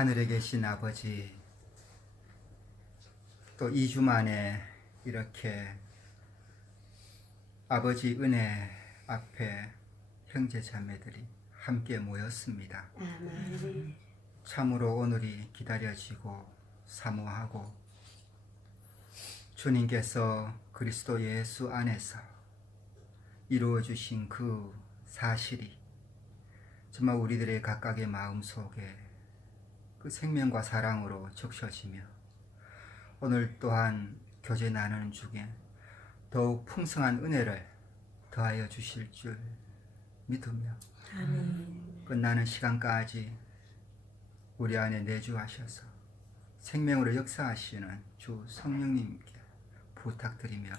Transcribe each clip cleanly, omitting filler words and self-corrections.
하늘에 계신 아버지, 또 2주 만에 이렇게 아버지 은혜 앞에 형제 자매들이 함께 모였습니다. 아멘. 참으로 오늘이 기다려지고 사모하고 주님께서 그리스도 예수 안에서 이루어 주신 그 사실이 정말 우리들의 각각의 마음속에 그 생명과 사랑으로 적셔지며 오늘 또한 교제 나누는 중에 더욱 풍성한 은혜를 더하여 주실 줄 믿으며 아멘. 끝나는 시간까지 우리 안에 내주하셔서 생명으로 역사하시는 주 성령님께 부탁드리며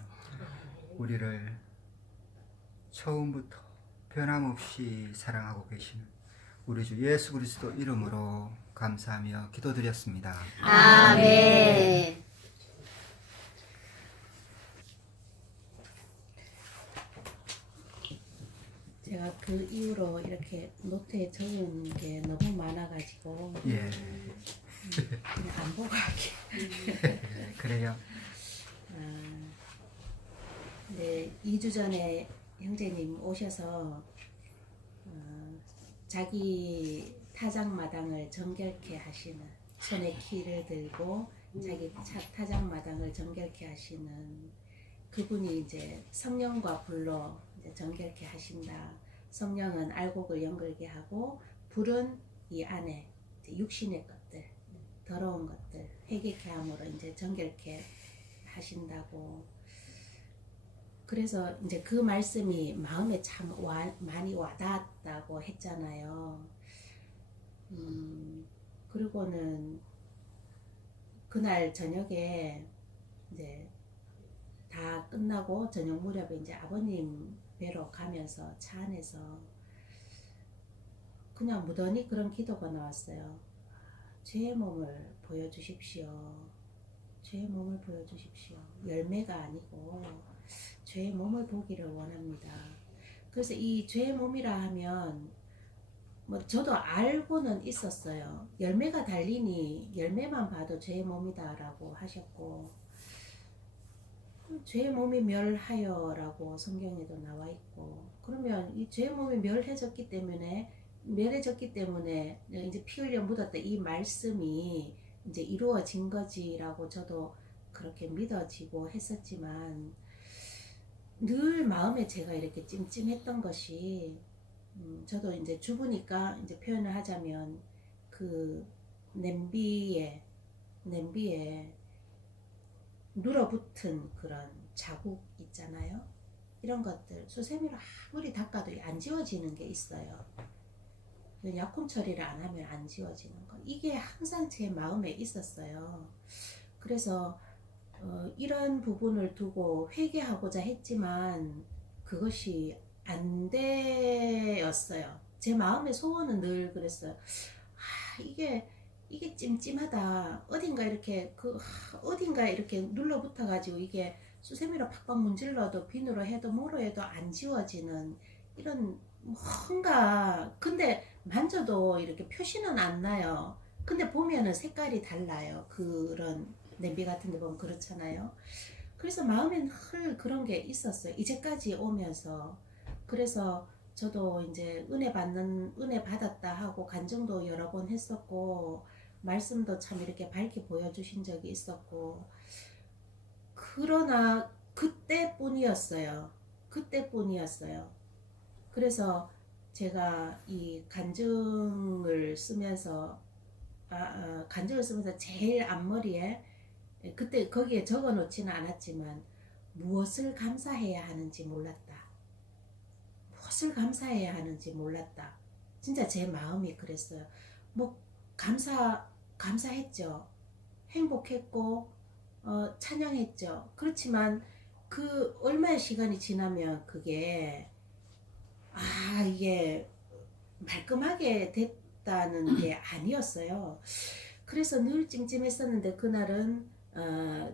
우리를 처음부터 변함없이 사랑하고 계시는 우리 주 예수 그리스도 이름으로 감사하며 기도드렸습니다. 아멘. 제가 그 이후로 이렇게 노트에 적은 게 너무 많아가지고 예, 그냥 안 보고 하게. 그래요. 네, 2주 전에 형제님 오셔서 자기 타작마당을 정결케 하시는, 손에 키를 들고 자기 타작마당을 정결케 하시는 그분이 이제 성령과 불로 이제 정결케 하신다. 성령은 알곡을 연결게 하고 불은 이 안에 이제 육신의 것들, 더러운 것들 회개케 함으로 이제 정결케 하신다고. 그래서 이제 그 말씀이 마음에 참 많이 와닿았다고 했잖아요. 그리고는 그날 저녁에 이제 다 끝나고 저녁 무렵에 이제 아버님 뵈러 가면서 차 안에서 그냥 무던히 그런 기도가 나왔어요. 제 몸을 보여주십시오. 제 몸을 보여주십시오. 열매가 아니고 죄의 몸을 보기를 원합니다. 그래서 이 죄의 몸이라 하면 뭐 저도 알고는 있었어요. 열매가 달리니 열매만 봐도 죄의 몸이다라고 하셨고, 죄의 몸이 멸하여라고 성경에도 나와 있고, 그러면 이 죄의 몸이 멸해졌기 때문에 이제 피 흘려 묻었다 이 말씀이 이제 이루어진 거지라고 저도 그렇게 믿어지고 했었지만, 늘 마음에 제가 이렇게 찜찜했던 것이, 저도 이제 주부니까 이제 표현을 하자면 그 냄비에 눌어붙은 그런 자국 있잖아요. 이런 것들 수세미로 아무리 닦아도 안 지워지는 게 있어요. 약품 처리를 안 하면 안 지워지는 거. 이게 항상 제 마음에 있었어요. 그래서 이런 부분을 두고 회개하고자 했지만 그것이 안 되었어요. 제 마음의 소원은 늘 그랬어요. 이게 찜찜하다. 어딘가 이렇게 눌러붙어 가지고 이게 수세미로 팍팍 문질러도 비누로 해도 뭐로 해도 안 지워지는 이런 뭔가, 근데 만져도 이렇게 표시는 안 나요. 근데 보면은 색깔이 달라요. 그런 냄비 같은 데 보면 그렇잖아요. 그래서 마음엔 늘 그런 게 있었어요. 이제까지 오면서. 그래서 저도 이제 은혜 받았다 하고 간증도 여러 번 했었고, 말씀도 참 이렇게 밝게 보여주신 적이 있었고, 그러나 그때뿐이었어요. 그래서 제가 이 간증을 쓰면서 제일 앞머리에, 그때 거기에 적어 놓지는 않았지만, 무엇을 감사해야 하는지 몰랐다. 진짜 제 마음이 그랬어요. 뭐 감사했죠. 행복했고 찬양했죠. 그렇지만 그 얼마의 시간이 지나면 그게 이게 말끔하게 됐다는 게 아니었어요. 그래서 늘 찜찜했었는데 그날은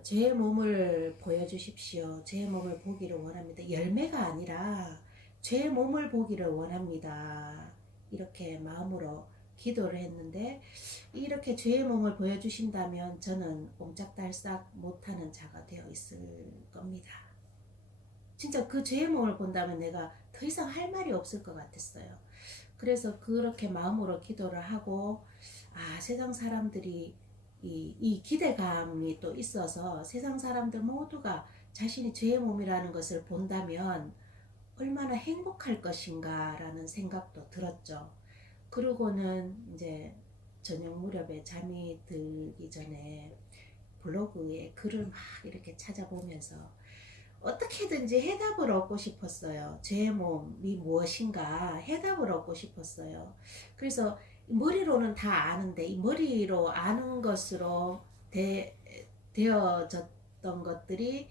제 몸을 보여주십시오. 제 몸을 보기를 원합니다. 열매가 아니라 제 몸을 보기를 원합니다. 이렇게 마음으로 기도를 했는데 이렇게 죄의 몸을 보여주신다면 저는 옴짝달싹 못하는 자가 되어 있을 겁니다. 진짜 그 죄의 몸을 본다면 내가 더 이상 할 말이 없을 것 같았어요. 그래서 그렇게 마음으로 기도를 하고 세상 사람들이 이 기대감이 또 있어서 세상 사람들 모두가 자신이 죄의 몸이라는 것을 본다면 얼마나 행복할 것인가라는 생각도 들었죠. 그러고는 이제 저녁 무렵에 잠이 들기 전에 블로그에 글을 막 이렇게 찾아보면서 어떻게든지 해답을 얻고 싶었어요. 죄의 몸이 무엇인가 해답을 얻고 싶었어요. 그래서 머리로는 다 아는데 이 머리로 아는 것으로 되어졌던 것들이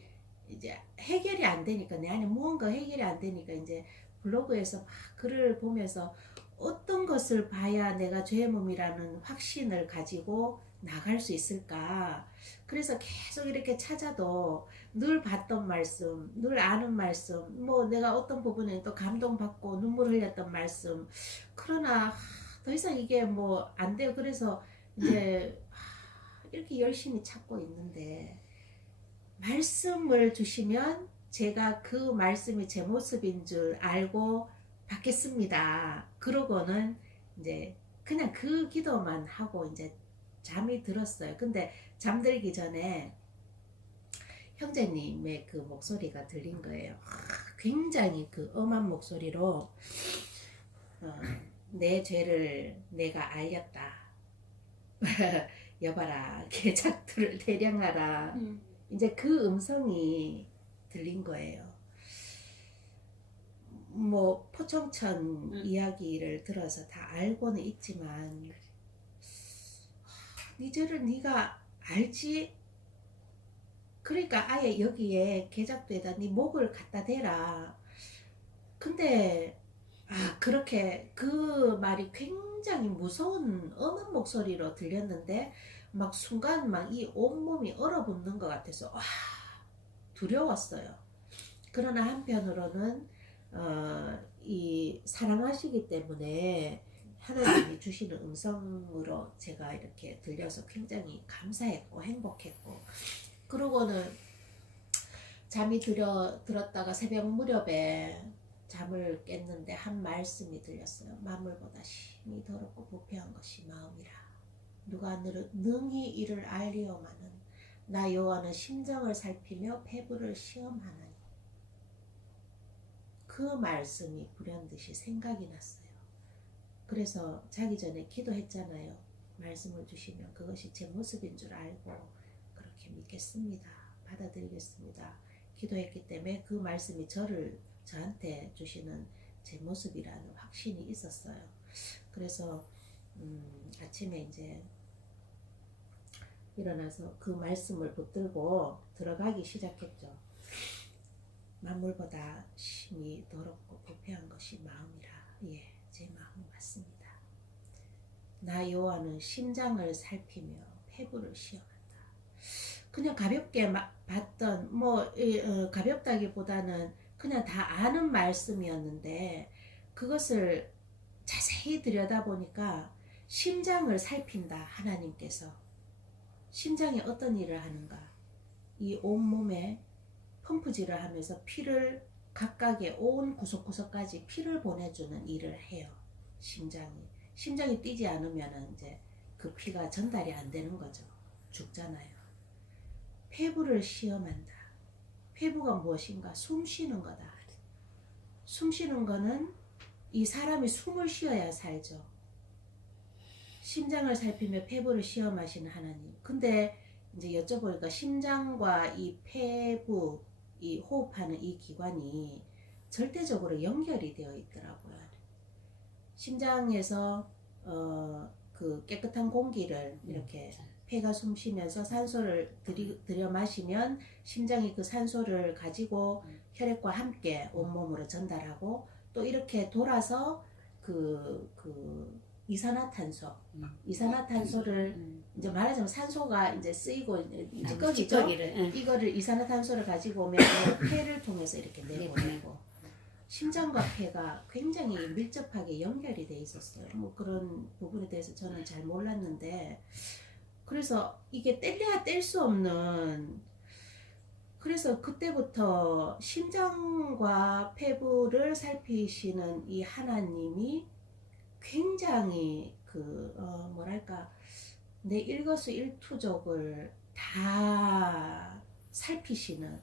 이제 해결이 안 되니까 내 안에 무언가 해결이 안 되니까 이제 블로그에서 막 글을 보면서 어떤 것을 봐야 내가 죄의 몸이라는 확신을 가지고 나갈 수 있을까. 그래서 계속 이렇게 찾아도 늘 봤던 말씀, 늘 아는 말씀, 뭐 내가 어떤 부분에 또 감동받고 눈물 흘렸던 말씀. 그러나 더 이상 이게 뭐 안 돼요. 그래서 이제 이렇게 열심히 찾고 있는데 말씀을 주시면 제가 그 말씀이 제 모습인 줄 알고 받겠습니다. 그러고는 이제 그냥 그 기도만 하고 이제 잠이 들었어요. 근데 잠들기 전에 형제님의 그 목소리가 들린 거예요. 굉장히 그 엄한 목소리로 내 죄를 내가 알렸다. 여봐라 계작들을 대령하라. 이제 그 음성이 들린 거예요. 뭐 포청천 이야기를 들어서 다 알고는 있지만 네 죄를 네가 알지? 그러니까 아예 여기에 계작도에다 네 목을 갖다 대라. 근데 그렇게 그 말이 굉장히 무서운 엄한 목소리로 들렸는데 막 순간 막 이 온몸이 얼어붙는 것 같아서 두려웠어요. 그러나 한편으로는 이 사랑하시기 때문에 하나님이 주시는 음성으로 제가 이렇게 들려서 굉장히 감사했고 행복했고, 그러고는 잠이 들었다가 새벽 무렵에 잠을 깼는데 한 말씀이 들렸어요. 만물보다 심히 더럽고 부패한 것이 마음이라. 누가 능히 이를 알리오마는 나 여호와는 심정을 살피며 폐부를 시험하나니. 그 말씀이 불현듯이 생각이 났어요. 그래서 자기 전에 기도했잖아요. 말씀을 주시면 그것이 제 모습인 줄 알고 그렇게 믿겠습니다. 받아들이겠습니다. 기도했기 때문에 그 말씀이 저한테 주시는 제 모습이라는 확신이 있었어요. 그래서 아침에 이제 일어나서 그 말씀을 붙들고 들어가기 시작했죠. 만물보다 심히 더럽고 부패한 것이 마음이라. 예, 제 마음 맞습니다. 나 여호와는 심장을 살피며 폐부를 시험한다. 그냥 가볍게 봤던 가볍다기보다는 그냥 다 아는 말씀이었는데 그것을 자세히 들여다보니까 심장을 살핀다. 하나님께서 심장이 어떤 일을 하는가, 이 온몸에 펌프질을 하면서 피를 각각의 온 구석구석까지 피를 보내주는 일을 해요. 심장이 뛰지 않으면 이제 그 피가 전달이 안 되는 거죠. 죽잖아요. 폐부를 시험한다. 폐부가 무엇인가? 숨 쉬는 거다. 숨 쉬는 거는 이 사람이 숨을 쉬어야 살죠. 심장을 살피며 폐부를 시험하시는 하나님. 근데 이제 여쭤보니까 심장과 이 폐부, 이 호흡하는 이 기관이 절대적으로 연결이 되어 있더라고요. 심장에서 그 깨끗한 공기를 이렇게 폐가 숨쉬면서 산소를 들여 마시면 심장이 그 산소를 가지고 혈액과 함께 온몸으로 전달하고, 또 이렇게 돌아서 이산화탄소를 이제 말하자면 산소가 이제 쓰이고 찌꺼기죠. 이거를 이산화탄소를 가지고 오면 폐를 통해서 이렇게 내보내고, 심장과 폐가 굉장히 밀접하게 연결이 돼 있었어요. 뭐 그런 부분에 대해서 저는 잘 몰랐는데, 그래서 이게 뗄래야 뗄 수 없는, 그래서 그때부터 심장과 폐부를 살피시는 이 하나님이 굉장히 뭐랄까, 내 일거수일투족을 다 살피시는,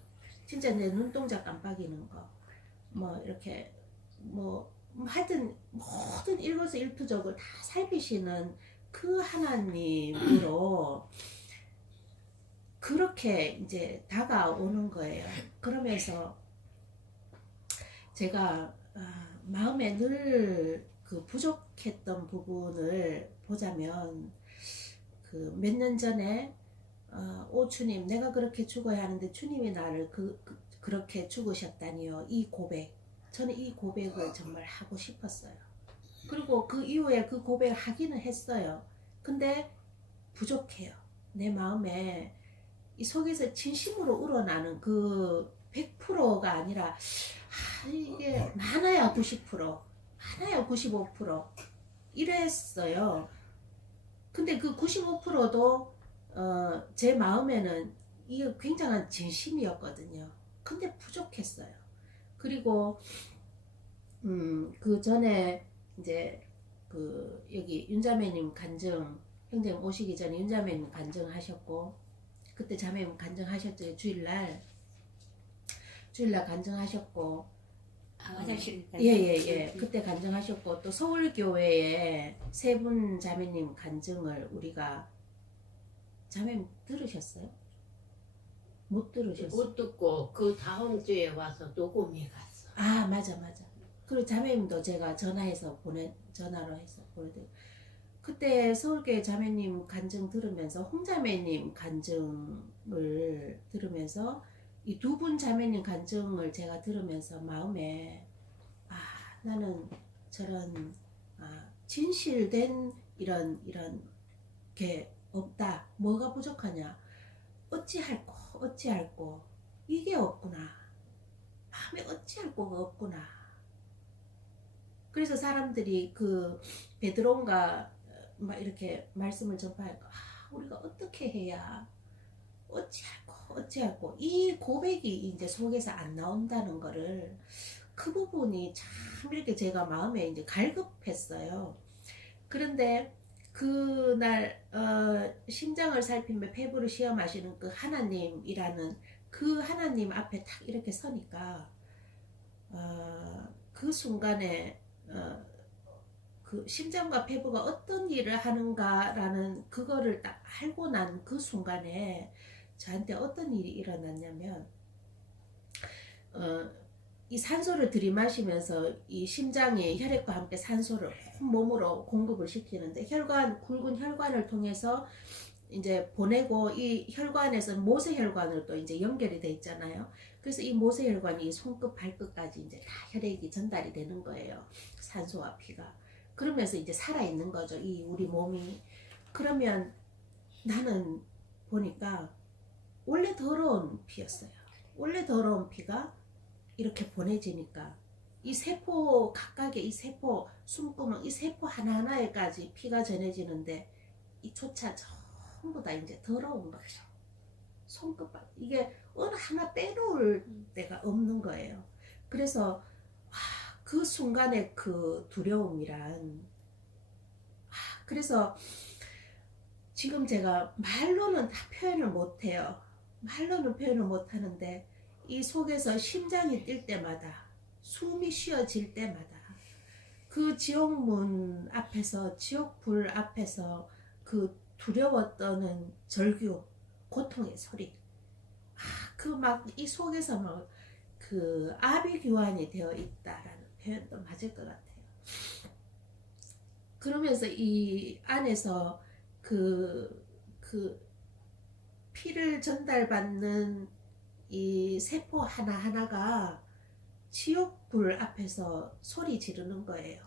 진짜 내 눈동자 깜빡이는 거, 뭐 이렇게 뭐 하여튼 모든 일거수일투족을 다 살피시는 그 하나님으로 그렇게 이제 다가오는 거예요. 그러면서 제가 마음에 늘 그 부족했던 부분을 보자면, 그 몇 년 전에 오 주님, 내가 그렇게 죽어야 하는데 주님이 나를 그렇게 죽으셨다니요. 이 고백, 저는 이 고백을 정말 하고 싶었어요. 그리고 그 이후에 그 고백을 하기는 했어요. 근데 부족해요. 내 마음에 이 속에서 진심으로 우러나는 그 100%가 아니라 이게 많아야 90%, 많아야 95% 이랬어요. 근데 그 95%도 제 마음에는 이게 굉장한 진심이었거든요. 근데 부족했어요. 그리고 그 전에 이제 그 여기 윤자매님 간증, 형제님 오시기 전에 윤자매님 간증하셨고, 그때 자매님 간증하셨죠. 주일날 간증하셨고, 화장실 예예예, 그때 간증하셨고, 또 서울교회에 세 분 자매님 간증을 우리가, 자매님 들으셨어요? 못 들으셨어요? 못 듣고 그 다음 주에 와서 녹음해 갔어. 아, 맞아. 그리고 자매님도 제가 전화로 해서 보내드리고, 그때 서울교회 자매님 간증 들으면서, 홍자매님 간증을 들으면서, 이 두 분 자매님 간증을 제가 들으면서 마음에, 나는 저런 진실된 이런 게 없다. 뭐가 부족하냐? 어찌할꼬 이게 없구나. 마음에 어찌할 거가 없구나. 그래서 사람들이 그 베드로인가 막 이렇게 말씀을 전파하니까, 우리가 어떻게 해야 어찌할꼬 이 고백이 이제 속에서 안 나온다는 거를, 그 부분이 참 이렇게 제가 마음에 이제 갈급했어요. 그런데 그날 심장을 살피며 폐부를 시험하시는 그 하나님이라는 그 하나님 앞에 딱 이렇게 서니까, 그 순간에 그 심장과 폐부가 어떤 일을 하는가라는 그거를 딱 알고 난 그 순간에 저한테 어떤 일이 일어났냐면, 이 산소를 들이마시면서 이 심장이 혈액과 함께 산소를 온 몸으로 공급을 시키는데, 굵은 혈관을 통해서 이제 보내고, 이 혈관에서 모세혈관으로 또 이제 연결이 돼 있잖아요. 그래서 이 모세혈관이 손끝 발끝까지 이제 다 혈액이 전달이 되는 거예요. 산소와 피가. 그러면서 이제 살아있는 거죠, 이 우리 몸이. 그러면 나는 보니까 원래 더러운 피였어요. 원래 더러운 피가 이렇게 보내지니까, 이 세포 각각의 이 세포 숨구멍, 이 세포 하나하나에까지 피가 전해지는데, 이 조차 전부 다 이제 더러운 거죠. 손끝발, 이게 어느 하나 빼놓을 데가 없는 거예요. 그래서 그 순간의 그 두려움이란, 그래서 지금 제가 말로는 다 표현을 못해요. 말로는 표현을 못하는데, 이 속에서 심장이 뛸 때마다, 숨이 쉬어질 때마다, 그 지옥문 앞에서, 지옥불 앞에서 그 두려워 떠는 절규, 고통의 소리, 그 막 이 속에서 막 그 아비규환이 되어 있다라는 표현도 맞을 것 같아요. 그러면서 이 안에서 그 피를 전달받는 이 세포 하나하나가 지옥불 앞에서 소리 지르는 거예요.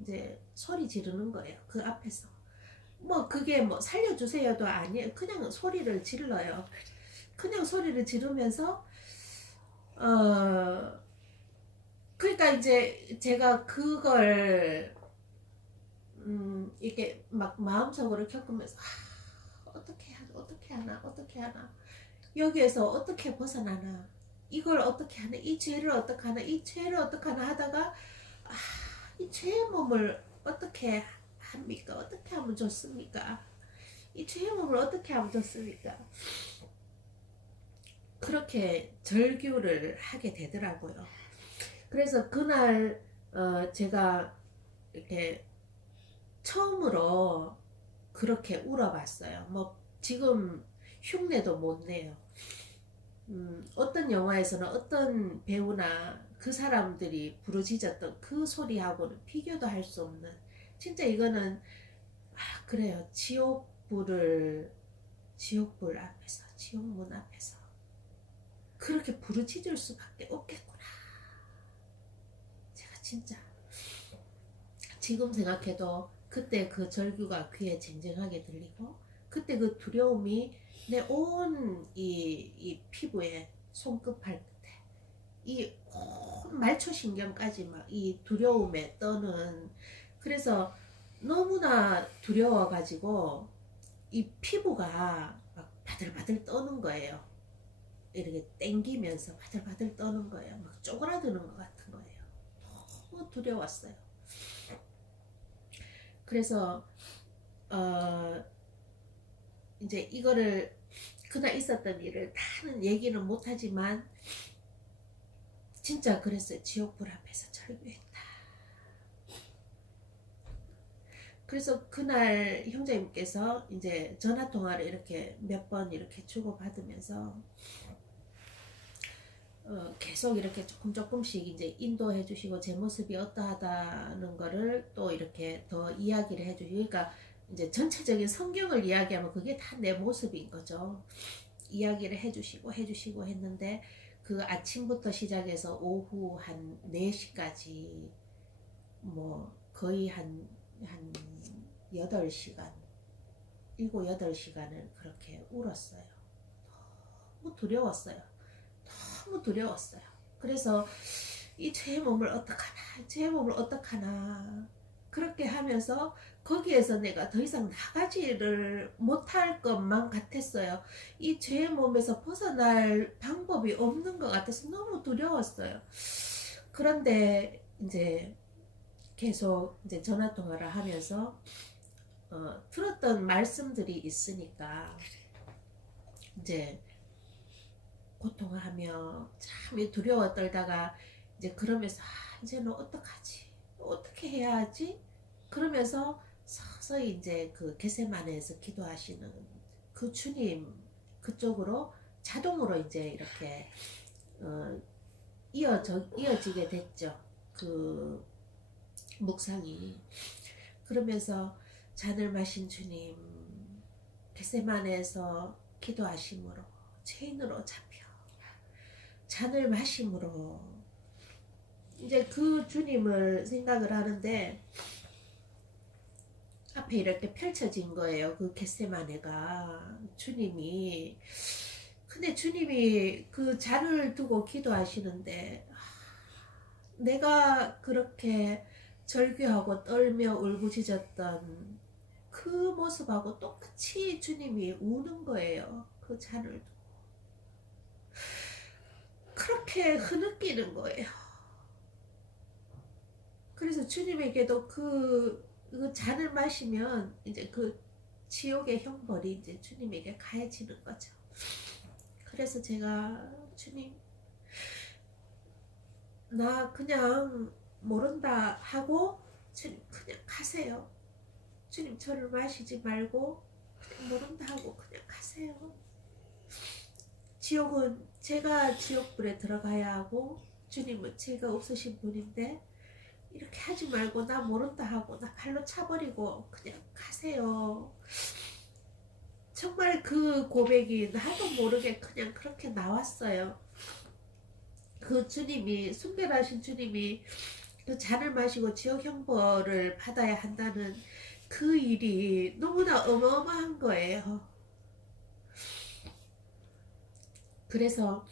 이제 소리 지르는 거예요. 그 앞에서. 뭐 그게 뭐 살려주세요도 아니에요. 그냥 소리를 질러요. 그냥 소리를 지르면서 그러니까 이제 제가 그걸 이렇게 막 마음속으로 겪으면서 어떻게 하나 여기에서 어떻게 벗어나나 이걸 어떻게 하나 이 죄를 어떻게 하나 이 죄를 어떻게 하나 하다가 이 죄의 몸을 어떻게 합니까? 어떻게 하면 좋습니까? 이 죄의 몸을 어떻게 하면 좋습니까? 그렇게 절규를 하게 되더라고요. 그래서 그날 제가 이렇게 처음으로 그렇게 울어봤어요. 뭐 지금 흉내도 못 내요. 어떤 영화에서는 어떤 배우나 그 사람들이 부르짖었던 그 소리하고는 비교도 할 수 없는 진짜 이거는 그래요. 지옥불 앞에서 지옥문 앞에서 그렇게 부르짖을 수밖에 없겠구나. 제가 진짜 지금 생각해도 그때 그 절규가 귀에 쟁쟁하게 들리고 그때 그 두려움이 내 온 이 피부에 손끝 발끝에 이 온 말초신경까지 막 이 두려움에 떠는 그래서 너무나 두려워가지고 이 피부가 막 바들바들 떠는 거예요. 이렇게 땡기면서 바들바들 떠는 거예요. 막 쪼그라드는 것 같은 거예요. 너무 두려웠어요. 그래서 이제 이거를 그날 있었던 일을 다는 얘기는 못하지만 진짜 그랬어요. 지옥불 앞에서 절규했다. 그래서 그날 형제님께서 이제 전화 통화를 이렇게 몇 번 이렇게 주고 받으면서 계속 이렇게 조금씩 이제 인도해 주시고 제 모습이 어떠하다는 거를 또 이렇게 더 이야기를 해 주시고 그러니까 이제 전체적인 성경을 이야기하면 그게 다 내 모습인 거죠. 이야기를 해 주시고 했는데 그 아침부터 시작해서 오후 한 4시까지 뭐 거의 한 8시간 7-8시간을 그렇게 울었어요. 너무 두려웠어요. 그래서 이 죄의 몸을 어떡하나 그렇게 하면서 거기에서 내가 더 이상 나가지를 못할 것만 같았어요. 이 죄의 몸에서 벗어날 방법이 없는 것 같아서 너무 두려웠어요. 그런데 이제 계속 이제 전화 통화를 하면서 들었던 말씀들이 있으니까 이제 고통하며 참 두려워 떨다가 이제 그러면서 이제는 어떡하지? 어떻게 해야 하지? 그러면서 서서히 이제 그 겟세마네에서 기도하시는 그 주님 그쪽으로 자동으로 이제 이렇게 이어지게 됐죠. 그 묵상이. 그러면서 잔을 마신 주님 겟세마네에서 기도하심으로 죄인으로 잡혀 잔을 마심으로 이제 그 주님을 생각을 하는데 앞에 이렇게 펼쳐진 거예요. 그 겟세마네가 주님이 근데 주님이 그 잔을 두고 기도하시는데 내가 그렇게 절규하고 떨며 울부짖었던 그 모습하고 똑같이 주님이 우는 거예요. 그 잔을 두고 그렇게 흐느끼는 거예요. 그래서 주님에게도 그 잔을 마시면 이제 그 지옥의 형벌이 이제 주님에게 가해지는 거죠. 그래서 제가 주님 나 그냥 모른다 하고 주님 그냥 가세요. 주님 저를 마시지 말고 그냥 모른다 하고 그냥 가세요. 지옥은 제가 지옥불에 들어가야 하고 주님은 죄가 없으신 분인데 이렇게 하지 말고 나 모른다 하고 나 발로 차버리고 그냥 가세요. 정말 그 고백이 나도 모르게 그냥 그렇게 나왔어요. 그 주님이 순결하신 주님이 그 잔을 마시고 지옥 형벌을 받아야 한다는 그 일이 너무나 어마어마한 거예요. 그래서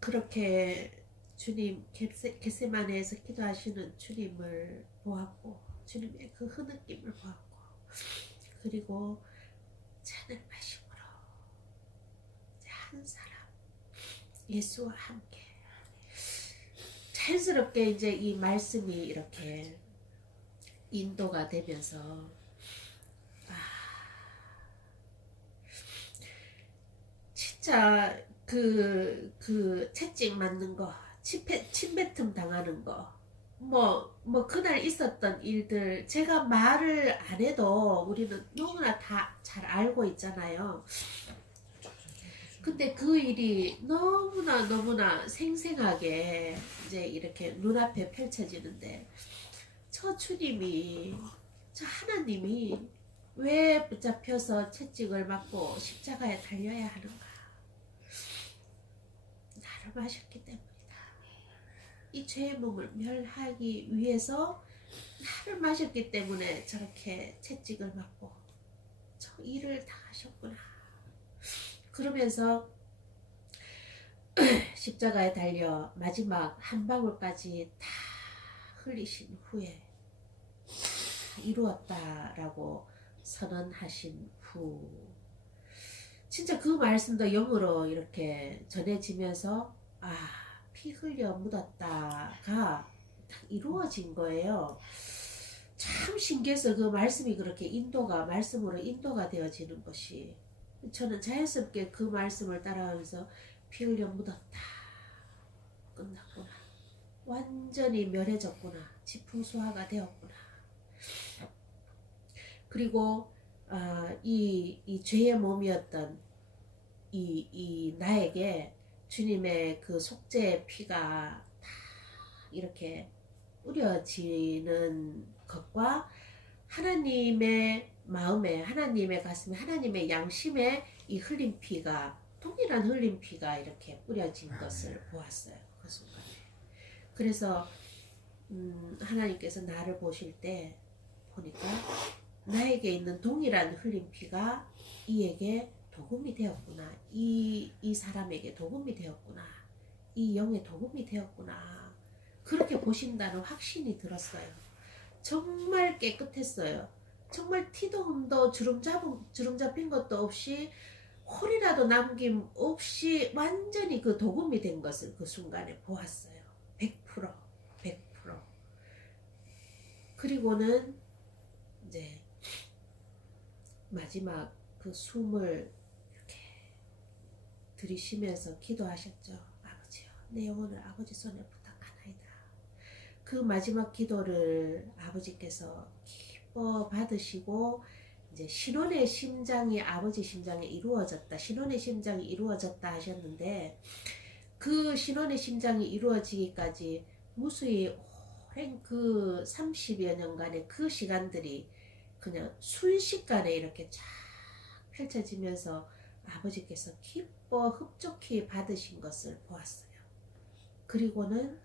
그렇게 주님 겟세마네에서 기도하시는 주님을 보았고 주님의 그 흐느낌을 보았고 그리고 잔을 마심으로 이제 한 사람 예수와 함께 자연스럽게 이제 이 말씀이 이렇게 인도가 되면서 진짜 그 채찍 맞는 거, 침뱉음 당하는 거, 뭐 그날 있었던 일들 제가 말을 안 해도 우리는 너무나 다 잘 알고 있잖아요. 근데 그 일이 너무나 생생하게 이제 이렇게 눈앞에 펼쳐지는데 저 주님이, 저 하나님이 왜 붙잡혀서 채찍을 맞고 십자가에 달려야 하는가? 나를 마셨기 때문이다. 이 죄의 몸을 멸하기 위해서 나를 마셨기 때문에 저렇게 채찍을 맞고 저 일을 다 하셨구나. 그러면서 십자가에 달려 마지막 한 방울까지 다 흘리신 후에 이루었다라고 선언하신 후 진짜 그 말씀도 영으로 이렇게 전해지면서 피 흘려 묻었다가 딱 이루어진 거예요. 참 신기해서 그 말씀이 그렇게 말씀으로 인도가 되어지는 것이 저는 자연스럽게 그 말씀을 따라가면서 피 흘려 묻었다. 끝났구나. 완전히 멸해졌구나. 지풍수화가 되었구나. 그리고 이 죄의 몸이었던 이 나에게 주님의 그 속죄의 피가 다 이렇게 뿌려지는 것과 하나님의 마음에, 하나님의 가슴에, 하나님의 양심에 이 흘린 피가, 동일한 흘린 피가 이렇게 뿌려진 것을 보았어요. 그 순간에. 그래서 하나님께서 나를 보실 때 보니까 나에게 있는 동일한 흘린 피가 이에게 도금이 되었구나. 이 사람에게 도금이 되었구나. 이 영에 도금이 되었구나. 그렇게 보신다는 확신이 들었어요. 정말 깨끗했어요. 정말 티도 흠도 주름 잡힌 것도 없이 홀이라도 남김 없이 완전히 그 도금이 된 것을 그 순간에 보았어요. 100%. 그리고는 이제 마지막 그 숨을 이렇게 들이쉬면서 기도하셨죠. 아버지요, 내 영혼을 아버지 손에 부탁하나이다. 그 마지막 기도를 아버지께서 기뻐 받으시고 이제 신혼의 심장이 아버지 심장에 이루어졌다. 신혼의 심장이 이루어졌다 하셨는데 그 신혼의 심장이 이루어지기까지 무수히 오랜 그 30여 년간의 그 시간들이 그냥 순식간에 이렇게 쫙 펼쳐지면서 아버지께서 기뻐 흡족히 받으신 것을 보았어요. 그리고는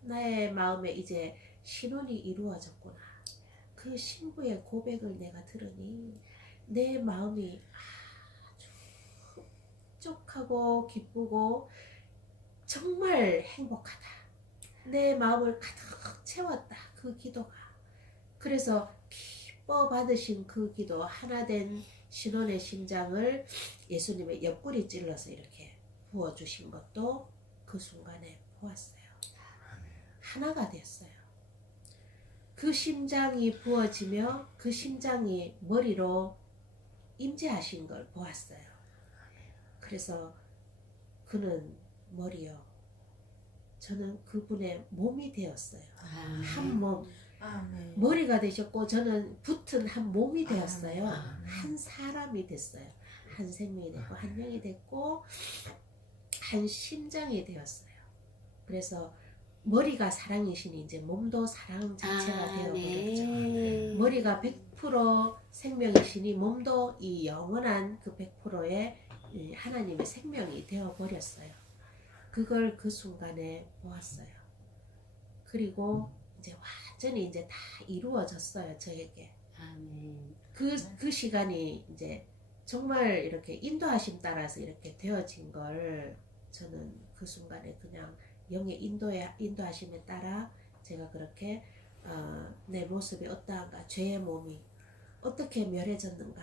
나의 마음에 이제 신혼이 이루어졌구나. 그 신부의 고백을 내가 들으니 내 마음이 아주 흡족하고 기쁘고 정말 행복하다. 내 마음을 가득 채웠다. 그 기도가. 그래서 기뻐 받으신 그 기도, 하나된 신혼의 심장을 예수님의 옆구리 찔러서 이렇게 부어주신 것도 그 순간에 보았어요. 하나가 되었어요. 그 심장이 부어지며 그 심장이 머리로 임재하신 걸 보았어요. 그래서 그는 머리요. 저는 그분의 몸이 되었어요. 한 몸. 아멘. 머리가 되셨고 저는 붙은 한 몸이 되었어요. 한 사람이 됐어요. 한 생명이 됐고 한 명이 됐고 한 심장이 되었어요. 그래서 머리가 사랑이시니 이제 몸도 사랑 자체가 되어버렸죠. 머리가 100% 생명이시니 몸도 이 영원한 그 100%의 하나님의 생명이 되어버렸어요. 그걸 그 순간에 보았어요. 그리고 이제 완전히 이제 다 이루어졌어요. 저에게. 그 시간이 이제 정말 이렇게 인도하심 따라서 이렇게 되어진 걸 저는 그 순간에 그냥 영의 인도하심에 따라 제가 그렇게 내 모습이 어떠한가, 죄의 몸이 어떻게 멸해졌는가,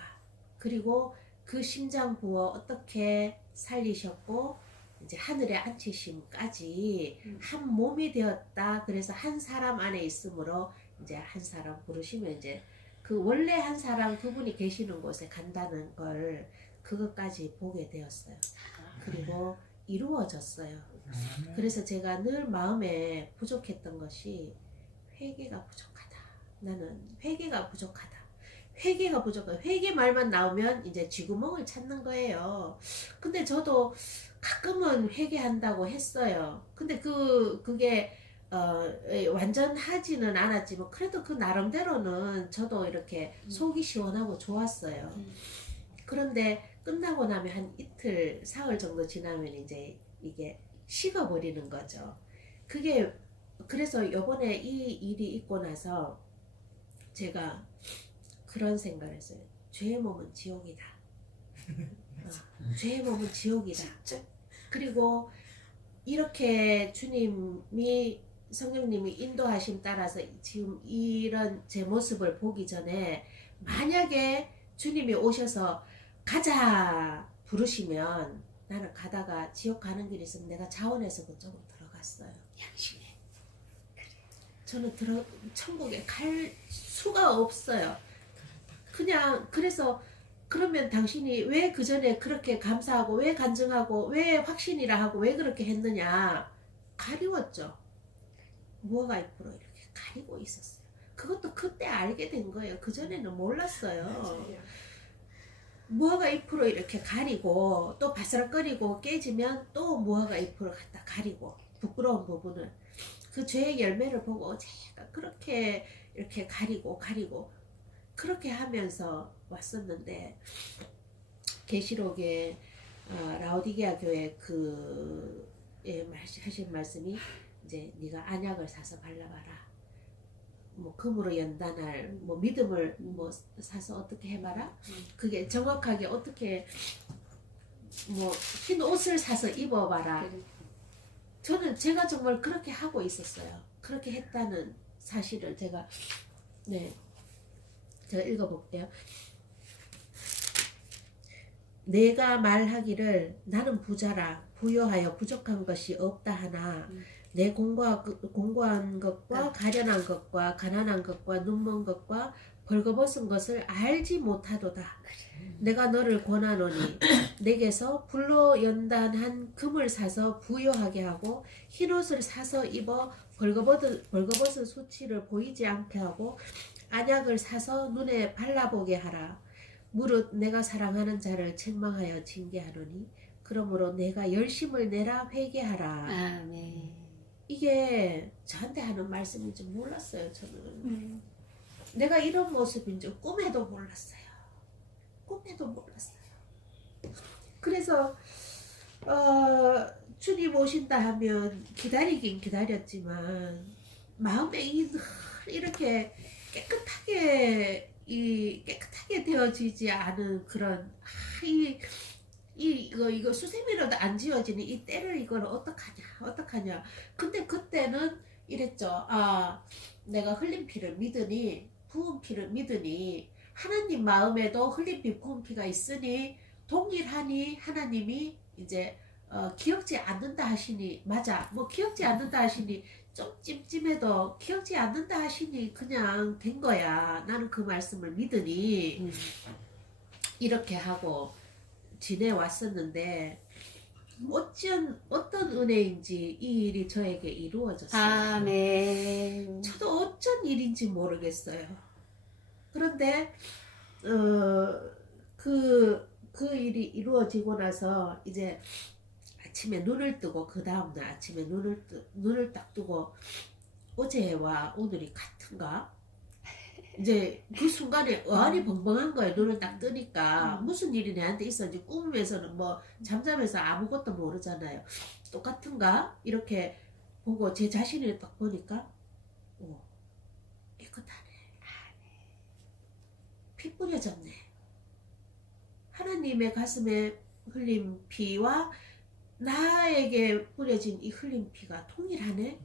그리고 그 심장 부어 어떻게 살리셨고 이제 하늘에 앉히심까지 한 몸이 되었다. 그래서 한 사람 안에 있으므로 이제 한 사람 부르시면 이제 그 원래 한 사람 그분이 계시는 곳에 간다는 걸 그것까지 보게 되었어요. 그리고 이루어졌어요. 그래서 제가 늘 마음에 부족했던 것이 회개가 부족하다. 나는 회개가 부족하다. 회개가 부족하다. 회개 말만 나오면 이제 쥐구멍을 찾는 거예요. 근데 저도 가끔은 회개한다고 했어요. 근데 그게 완전하지는 않았지만 그래도 그 나름대로는 저도 이렇게 속이 시원하고 좋았어요. 그런데 끝나고 나면 한 이틀, 사흘 정도 지나면 이제 이게 식어버리는 거죠. 그게 그래서 요번에 이 일이 있고 나서 제가 그런 생각을 했어요. 죄의 몸은 지옥이다. 죄의 몸은 지옥이다. 그리고 이렇게 주님이 성령님이 인도하심 따라서 지금 이런 제 모습을 보기 전에 만약에 주님이 오셔서 가자 부르시면 나는 가다가 지옥 가는 길이 있으면 내가 자원해서 그쪽으로 들어갔어요. 양심에. 저는 천국에 갈 수가 없어요. 그냥 그래서 그러면 당신이 왜 그 전에 그렇게 감사하고 왜 간증하고 왜 확신이라 하고 왜 그렇게 했느냐, 가리웠죠. 무화과 잎으로 이렇게 가리고 있었어요. 그것도 그때 알게 된 거예요. 그 전에는 몰랐어요. 무화과 잎으로 이렇게 가리고 또 바스락거리고 깨지면 또 무화과 잎으로 갖다 가리고 부끄러운 부분을 그 죄의 열매를 보고 제가 그렇게 이렇게 가리고 그렇게 하면서 왔었는데 계시록에 라오디게아 교회 하신 말씀이 이제 네가 안약을 사서 발라봐라. 뭐 금으로 연단할 뭐 믿음을 뭐 사서 어떻게 해봐라. 그게 정확하게 어떻게 뭐 흰 옷을 사서 입어봐라. 저는 제가 정말 그렇게 하고 있었어요. 그렇게 했다는 사실을 제가 읽어볼게요. 내가 말하기를 나는 부자라 부요하여 부족한 것이 없다 하나 내 공고한 것과 가련한 것과 가난한 것과 눈먼 것과 벌거벗은 것을 알지 못하도다. 내가 너를 권하노니 내게서 불로 연단한 금을 사서 부요하게 하고 흰옷을 사서 입어 벌거벗은 수치를 보이지 않게 하고 안약을 사서 눈에 발라보게 하라. 무릇 내가 사랑하는 자를 책망하여 징계하노니 그러므로 내가 열심을 내라 회개하라. 아멘. 이게 저한테 하는 말씀인 줄 몰랐어요. 저는 내가 이런 모습인 줄 꿈에도 몰랐어요. 그래서 주님 오신다 하면 기다리긴 기다렸지만 마음에 이렇게 깨끗하게 되어지지 않은 그런 이거 수세미로도 안 지워지는 이 때를 이걸 어떡하냐. 근데 그때는 이랬죠. 내가 흘린 피를 믿으니 부은 피를 믿으니 하나님 마음에도 흘린 피 부은 피가 있으니 동일하니 하나님이 이제 기억지 않는다 하시니 맞아. 뭐 기억지 않는다 하시니 좀 찜찜해도 기억지 않는다 하시니 그냥 된 거야. 나는 그 말씀을 믿으니 이렇게 하고 지내왔었는데 어떤 은혜인지 이 일이 저에게 이루어졌어요. 아멘. 저도 어쩐 일인지 모르겠어요. 그런데 그 일이 이루어지고 나서 이제 아침에 눈을 뜨고 그 다음날 아침에 눈을 딱 뜨고 어제와 오늘이 같은가? 이제 그 순간에 어안이 벙벙한 거예요. 눈을 딱 뜨니까 무슨 일이 내한테 있었는지 꿈에서는 뭐 잠자면서 아무것도 모르잖아요. 똑같은가? 이렇게 보고 제 자신을 딱 보니까 깨끗하네. 피 뿌려졌네. 하나님의 가슴에 흘린 피와 나에게 뿌려진 이 흘린 피가 통일하네.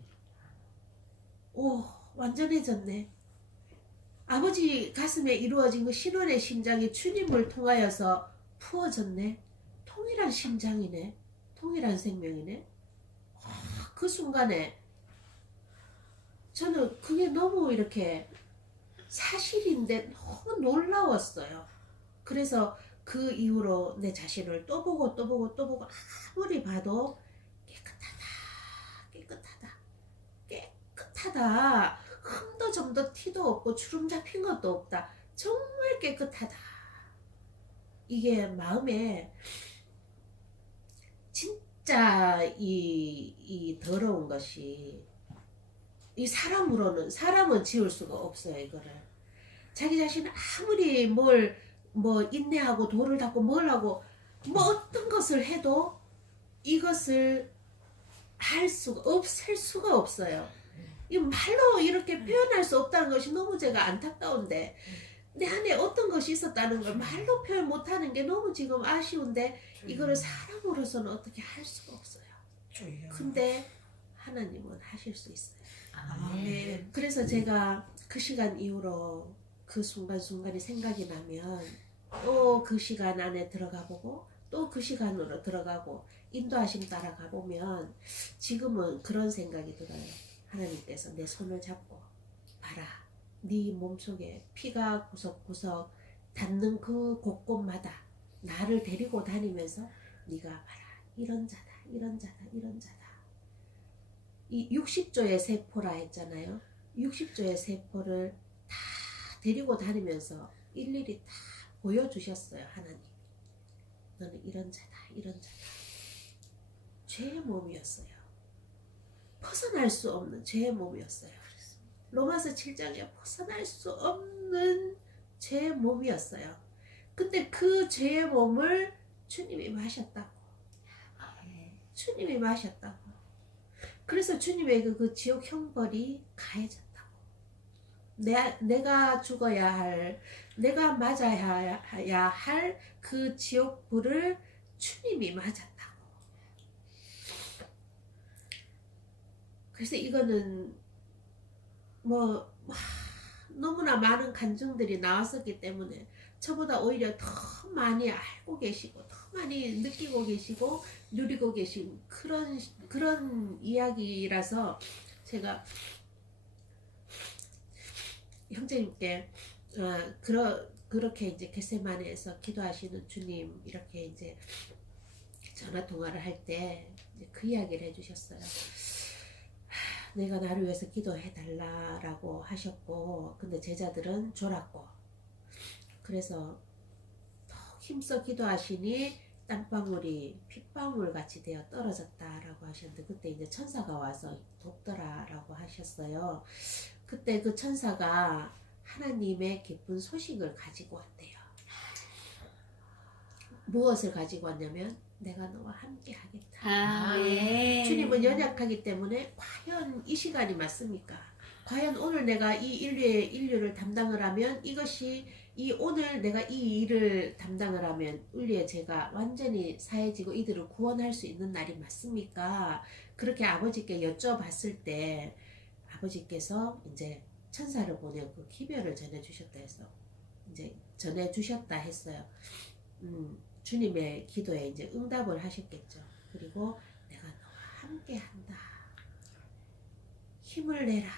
오, 완전해졌네. 아버지 가슴에 이루어진 그 신원의 심장이 주님을 통하여서 부어졌네. 통일한 심장이네. 통일한 생명이네. 그 순간에 저는 그게 너무 이렇게 사실인데 너무 놀라웠어요. 그래서 그 이후로 내 자신을 또 보고 또 보고 또 보고 아무리 봐도 깨끗하다. 흠도 점도 티도 없고 주름 잡힌 것도 없다. 정말 깨끗하다. 이게 마음에 진짜 이 더러운 것이 이 사람은 지울 수가 없어요. 이거를 자기 자신 아무리 뭐 인내하고 돌을 닦고 뭘 하고 뭐 어떤 것을 해도 이것을 없앨 수가 없어요. 이 말로 이렇게 표현할 수 없다는 것이 너무 제가 안타까운데, 내 안에 어떤 것이 있었다는 걸 말로 표현 못하는 게 너무 지금 아쉬운데, 이거를 사람으로서는 어떻게 할 수가 없어요. 근데 하나님은 하실 수 있어요. 네. 그래서 제가 그 시간 이후로 그 순간순간이 생각이 나면 또 그 시간 안에 들어가 보고 또 그 시간으로 들어가고 인도하심 따라가 보면 지금은 그런 생각이 들어요. 하나님께서 내 손을 잡고 봐라. 네 몸속에 피가 구석구석 닿는 그 곳곳마다 나를 데리고 다니면서 네가 봐라. 이런 자다. 이런 자다. 이런 자다. 이 60조의 세포라 했잖아요. 60조의 세포를 다 데리고 다니면서 일일이 다 보여주셨어요. 하나님. 너는 이런 자다. 이런 자다. 죄의 몸이었어요. 벗어날 수 없는 죄의 몸이었어요. 로마서 7장에 벗어날 수 없는 죄의 몸이었어요. 근데 그 죄의 몸을 주님이 마셨다고. 주님이 마셨다고. 그래서 주님의 그 지옥 형벌이 가해졌다고. 내가 죽어야 할, 내가 맞아야 할 그 지옥 불을 주님이 맞았다고. 그래서 이거는 너무나 많은 간증들이 나왔었기 때문에 저보다 오히려 더 많이 알고 계시고 더 많이 느끼고 계시고 누리고 계신 그런 이야기라서 제가 형제님께 그렇게 이제 겟세마네에서 기도하시는 주님 이렇게 이제 전화 통화를 할 때 그 이야기를 해주셨어요. 내가 나를 위해서 기도해달라고 하셨고, 근데 제자들은 졸았고, 그래서 더 힘써 기도하시니 땀방울이 핏방울 같이 되어 떨어졌다라고 하셨는데, 그때 이제 천사가 와서 돕더라라고 하셨어요. 그때 그 천사가 하나님의 기쁜 소식을 가지고 왔대요. 무엇을 가지고 왔냐면 내가 너와 함께 하겠다. 예. 주님은 연약하기 때문에 과연 이 시간이 맞습니까? 과연 오늘 내가 이 인류를 담당을 하면 오늘 내가 이 일을 담당을 하면 인류의 죄가 완전히 사해지고 이들을 구원할 수 있는 날이 맞습니까? 그렇게 아버지께 여쭤봤을 때 아버지께서 이제 천사를 보내고 기별을 전해주셨다 해서 이제 전해주셨다 했어요. 주님의 기도에 이제 응답을 하셨겠죠. 그리고 내가 너와 함께 한다. 힘을 내라.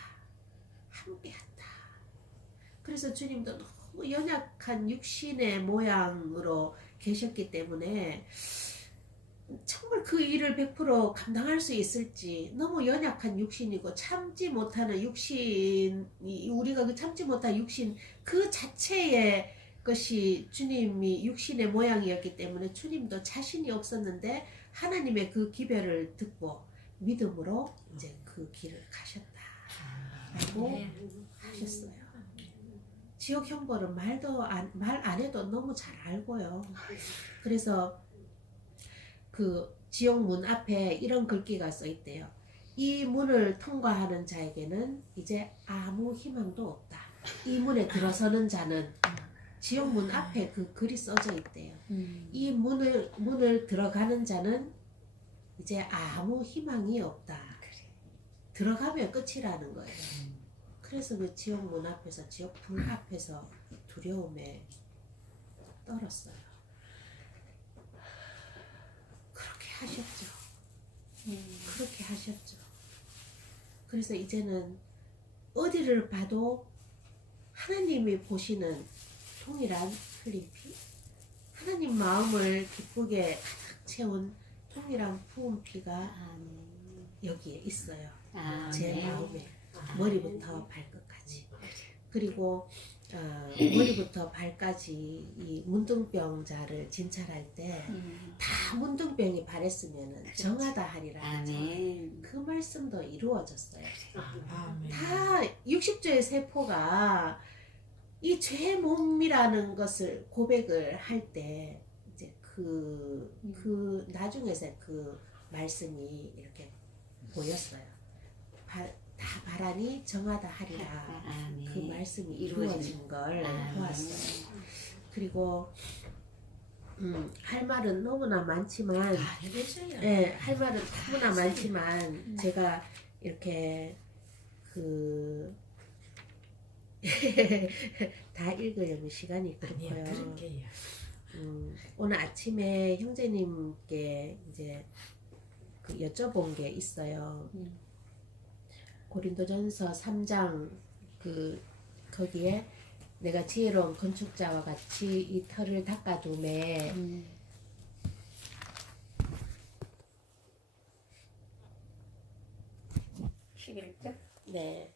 함께 한다. 그래서 주님도 너무 연약한 육신의 모양으로 계셨기 때문에 정말 그 일을 100% 감당할 수 있을지 너무 연약한 육신이고 참지 못하는 육신, 우리가 그 참지 못한 육신 그 자체의 것이 주님이 육신의 모양이었기 때문에 주님도 자신이 없었는데 하나님의 그 기별을 듣고 믿음으로 이제 그 길을 가셨다라고 하셨어요. 지옥 형벌은 말 안 해도 너무 잘 알고요. 그래서 그 지옥 문 앞에 이런 글귀가 써 있대요. 이 문을 통과하는 자에게는 이제 아무 희망도 없다. 이 문에 들어서는 자는 지옥 문 앞에 그 글이 써져 있대요. 이 문을 들어가는 자는 이제 아무 희망이 없다. 들어가면 끝이라는 거예요. 그래서 그 지옥 문 앞에서 지옥 불 앞에서 두려움에 떨었어요. 그렇게 하셨죠. 그렇게 하셨죠. 그래서 이제는 어디를 봐도 하나님이 보시는 동일한 흘린 피, 하나님 마음을 기쁘게 가득 채운 동일한 부은 피가 여기에 있어요. 제 마음에 머리부터 발끝까지. 그리고 머리부터 발까지 이 문둥병자를 진찰할 때 다 문둥병이 바랬으면 정하다 하리라 하죠. 그 말씀도 이루어졌어요. 다 60조의 세포가 이 죄의 몸이라는 것을 고백을 할 때 이제 그 나중에서 그 말씀이 이렇게 보였어요. 다 바라니 정하다 하리라. 그 말씀이 이루어진 걸 보았어요. 그리고 할 말은 너무나 많지만 예, 할 말은 너무나 많지만 제가 이렇게 다 읽으려면 시간이 그렇고요. 오늘 아침에 형제님께 이제 여쭤본 게 있어요. 고린도전서 3장 거기에 내가 지혜로운 건축자와 같이 이 터를 닦아둠에 네.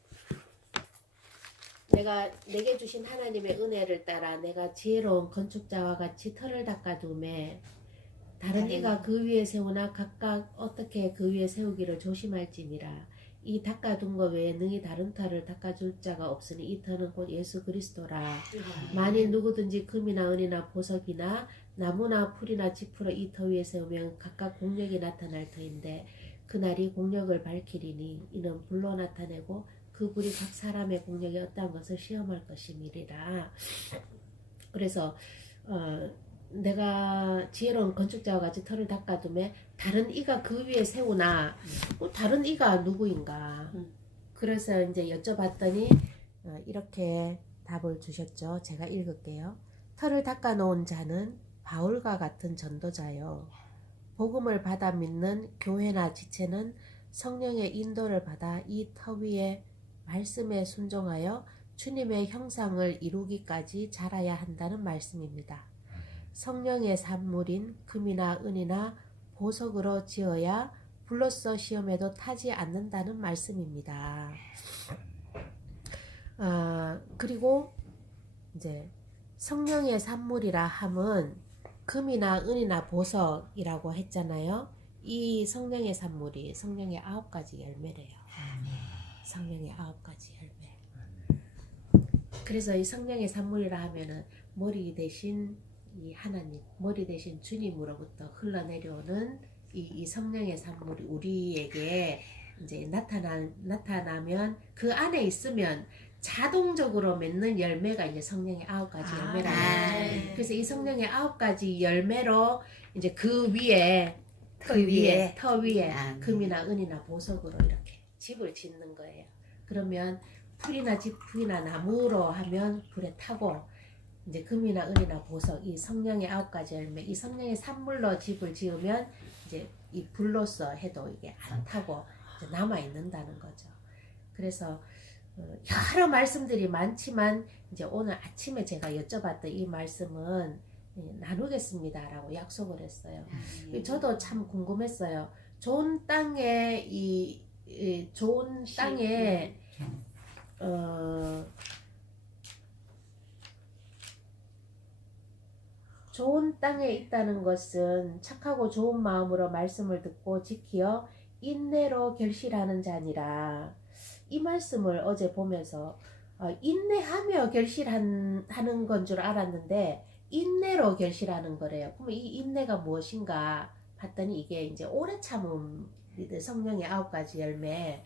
내가 내게 주신 하나님의 은혜를 따라 내가 지혜로운 건축자와 같이 터를 닦아둠에 다른 이가 그 위에 세우나 각각 어떻게 그 위에 세우기를 조심할지니라. 이 닦아둔 것 외에 능히 다른 터를 닦아줄 자가 없으니 이 터는 곧 예수 그리스도라. 만일 누구든지 금이나 은이나 보석이나 나무나 풀이나 지푸로 이 터 위에 세우면 각각 공력이 나타날 터인데 그날이 공력을 밝히리니 이는 불로 나타내고 그 불이 각 사람의 공력이 어떠한 것을 시험할 것임이리라. 그래서 내가 지혜로운 건축자와 같이 터를 닦아둠에 다른 이가 그 위에 세우나 다른 이가 누구인가. 그래서 이제 여쭤봤더니 이렇게 답을 주셨죠. 제가 읽을게요. 터를 닦아놓은 자는 바울과 같은 전도자요. 복음을 받아 믿는 교회나 지체는 성령의 인도를 받아 이 터 위에 말씀에 순종하여 주님의 형상을 이루기까지 자라야 한다는 말씀입니다. 성령의 산물인 금이나 은이나 보석으로 지어야 불로써 시험에도 타지 않는다는 말씀입니다. 그리고 이제 성령의 산물이라 함은 금이나 은이나 보석이라고 했잖아요. 이 성령의 산물이 성령의 9가지 열매래요. 성령의 9가지 열매. 그래서 이 성령의 산물이라 하면은 머리 대신 이 하나님, 머리 대신 주님으로부터 흘러내려오는 이 성령의 산물이 우리에게 이제 나타나면 그 안에 있으면 자동적으로 맺는 열매가 이제 성령의 9가지 열매라는 거예요. 그래서 이 성령의 9가지 열매로 이제 그 위에 터 위에 금이나 은이나 보석으로 이렇게 집을 짓는 거예요. 그러면 풀이나 지푸이나 나무로 하면 불에 타고 이제 금이나 은이나 보석 이 성령의 9가지 열매 이 성령의 산물로 집을 지으면 이제 이 불로서 해도 이게 안 타고 이제 남아 있는다는 거죠. 그래서 여러 말씀들이 많지만 이제 오늘 아침에 제가 여쭤봤던 이 말씀은 나누겠습니다 라고 약속을 했어요. 저도 참 궁금했어요. 좋은 땅에 좋은 땅에 좋은 땅에 있다는 것은 착하고 좋은 마음으로 말씀을 듣고 지키어 인내로 결실하는 자니라. 이 말씀을 어제 보면서 인내하며 결실하는 건 줄 알았는데 인내로 결실하는 거래요. 그러면 이 인내가 무엇인가 봤더니 이게 이제 오래 참음 성령의 9가지 열매.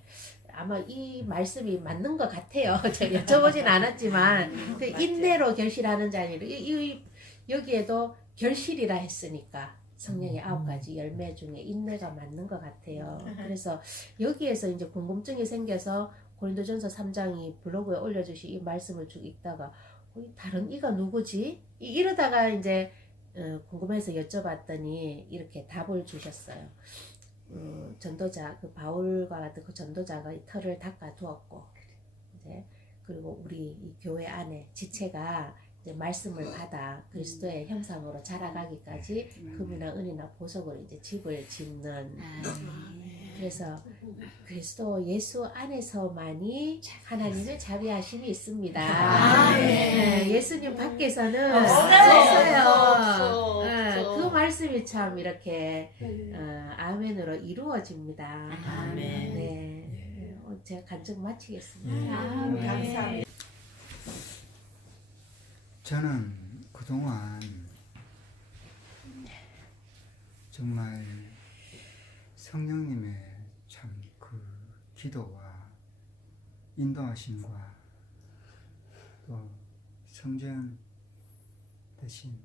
아마 이 말씀이 맞는 것 같아요. 제가 여쭤보진 않았지만 그 인내로 결실하는 자니라. 여기에도 결실이라 했으니까 성령의 9가지 열매 중에 인내가 맞는 것 같아요. 그래서 여기에서 이제 궁금증이 생겨서 고린도전서 3장이 블로그에 올려주신 이 말씀을 쭉 읽다가 다른 이가 누구지? 이러다가 이제 궁금해서 여쭤봤더니 이렇게 답을 주셨어요. 전도자 그 바울과 같은 그 전도자가 이 털을 닦아 두었고 이제 그리고 우리 이 교회 안에 지체가 이제 말씀을 받아 그리스도의 형상으로 자라가기까지 금이나 은이나 보석으로 이제 집을 짓는. 그래서 그리스도 예수 안에서만이 하나님의 자비하심이 있습니다. 네, 예수님 밖에서는 없어요. 그 말씀이 참 이렇게 아멘으로 이루어집니다. 아멘. 네, 제가 간증 마치겠습니다. 감사합니다. 저는 그동안 정말 성령님의 참 그 기도와 인도하심과 또 성전 대신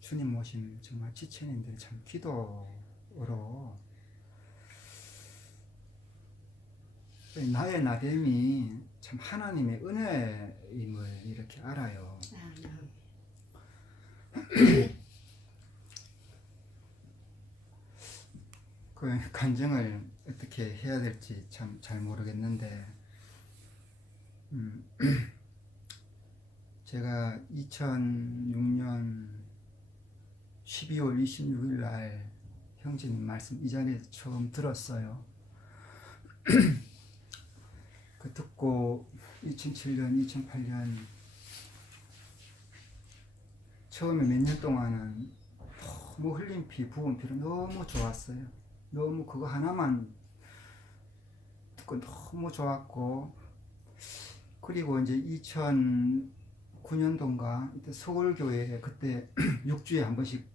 주님 모신 정말 지체님들의 참 기도로 나의 나됨이 참 하나님의 은혜임을 이렇게 알아요. 그 간증을 어떻게 해야 될지 참 잘 모르겠는데, 제가 2006년 12월 26일 날 형제님 말씀 이 자리에서 처음 들었어요. 그 듣고 2007년, 2008년 처음에 몇 년 동안은 너무 흘린 피, 부은 피로 너무 좋았어요. 너무 그거 하나만 듣고 너무 좋았고, 그리고 이제 2009년도인가 이때 서울교회에 그때 6주에 한 번씩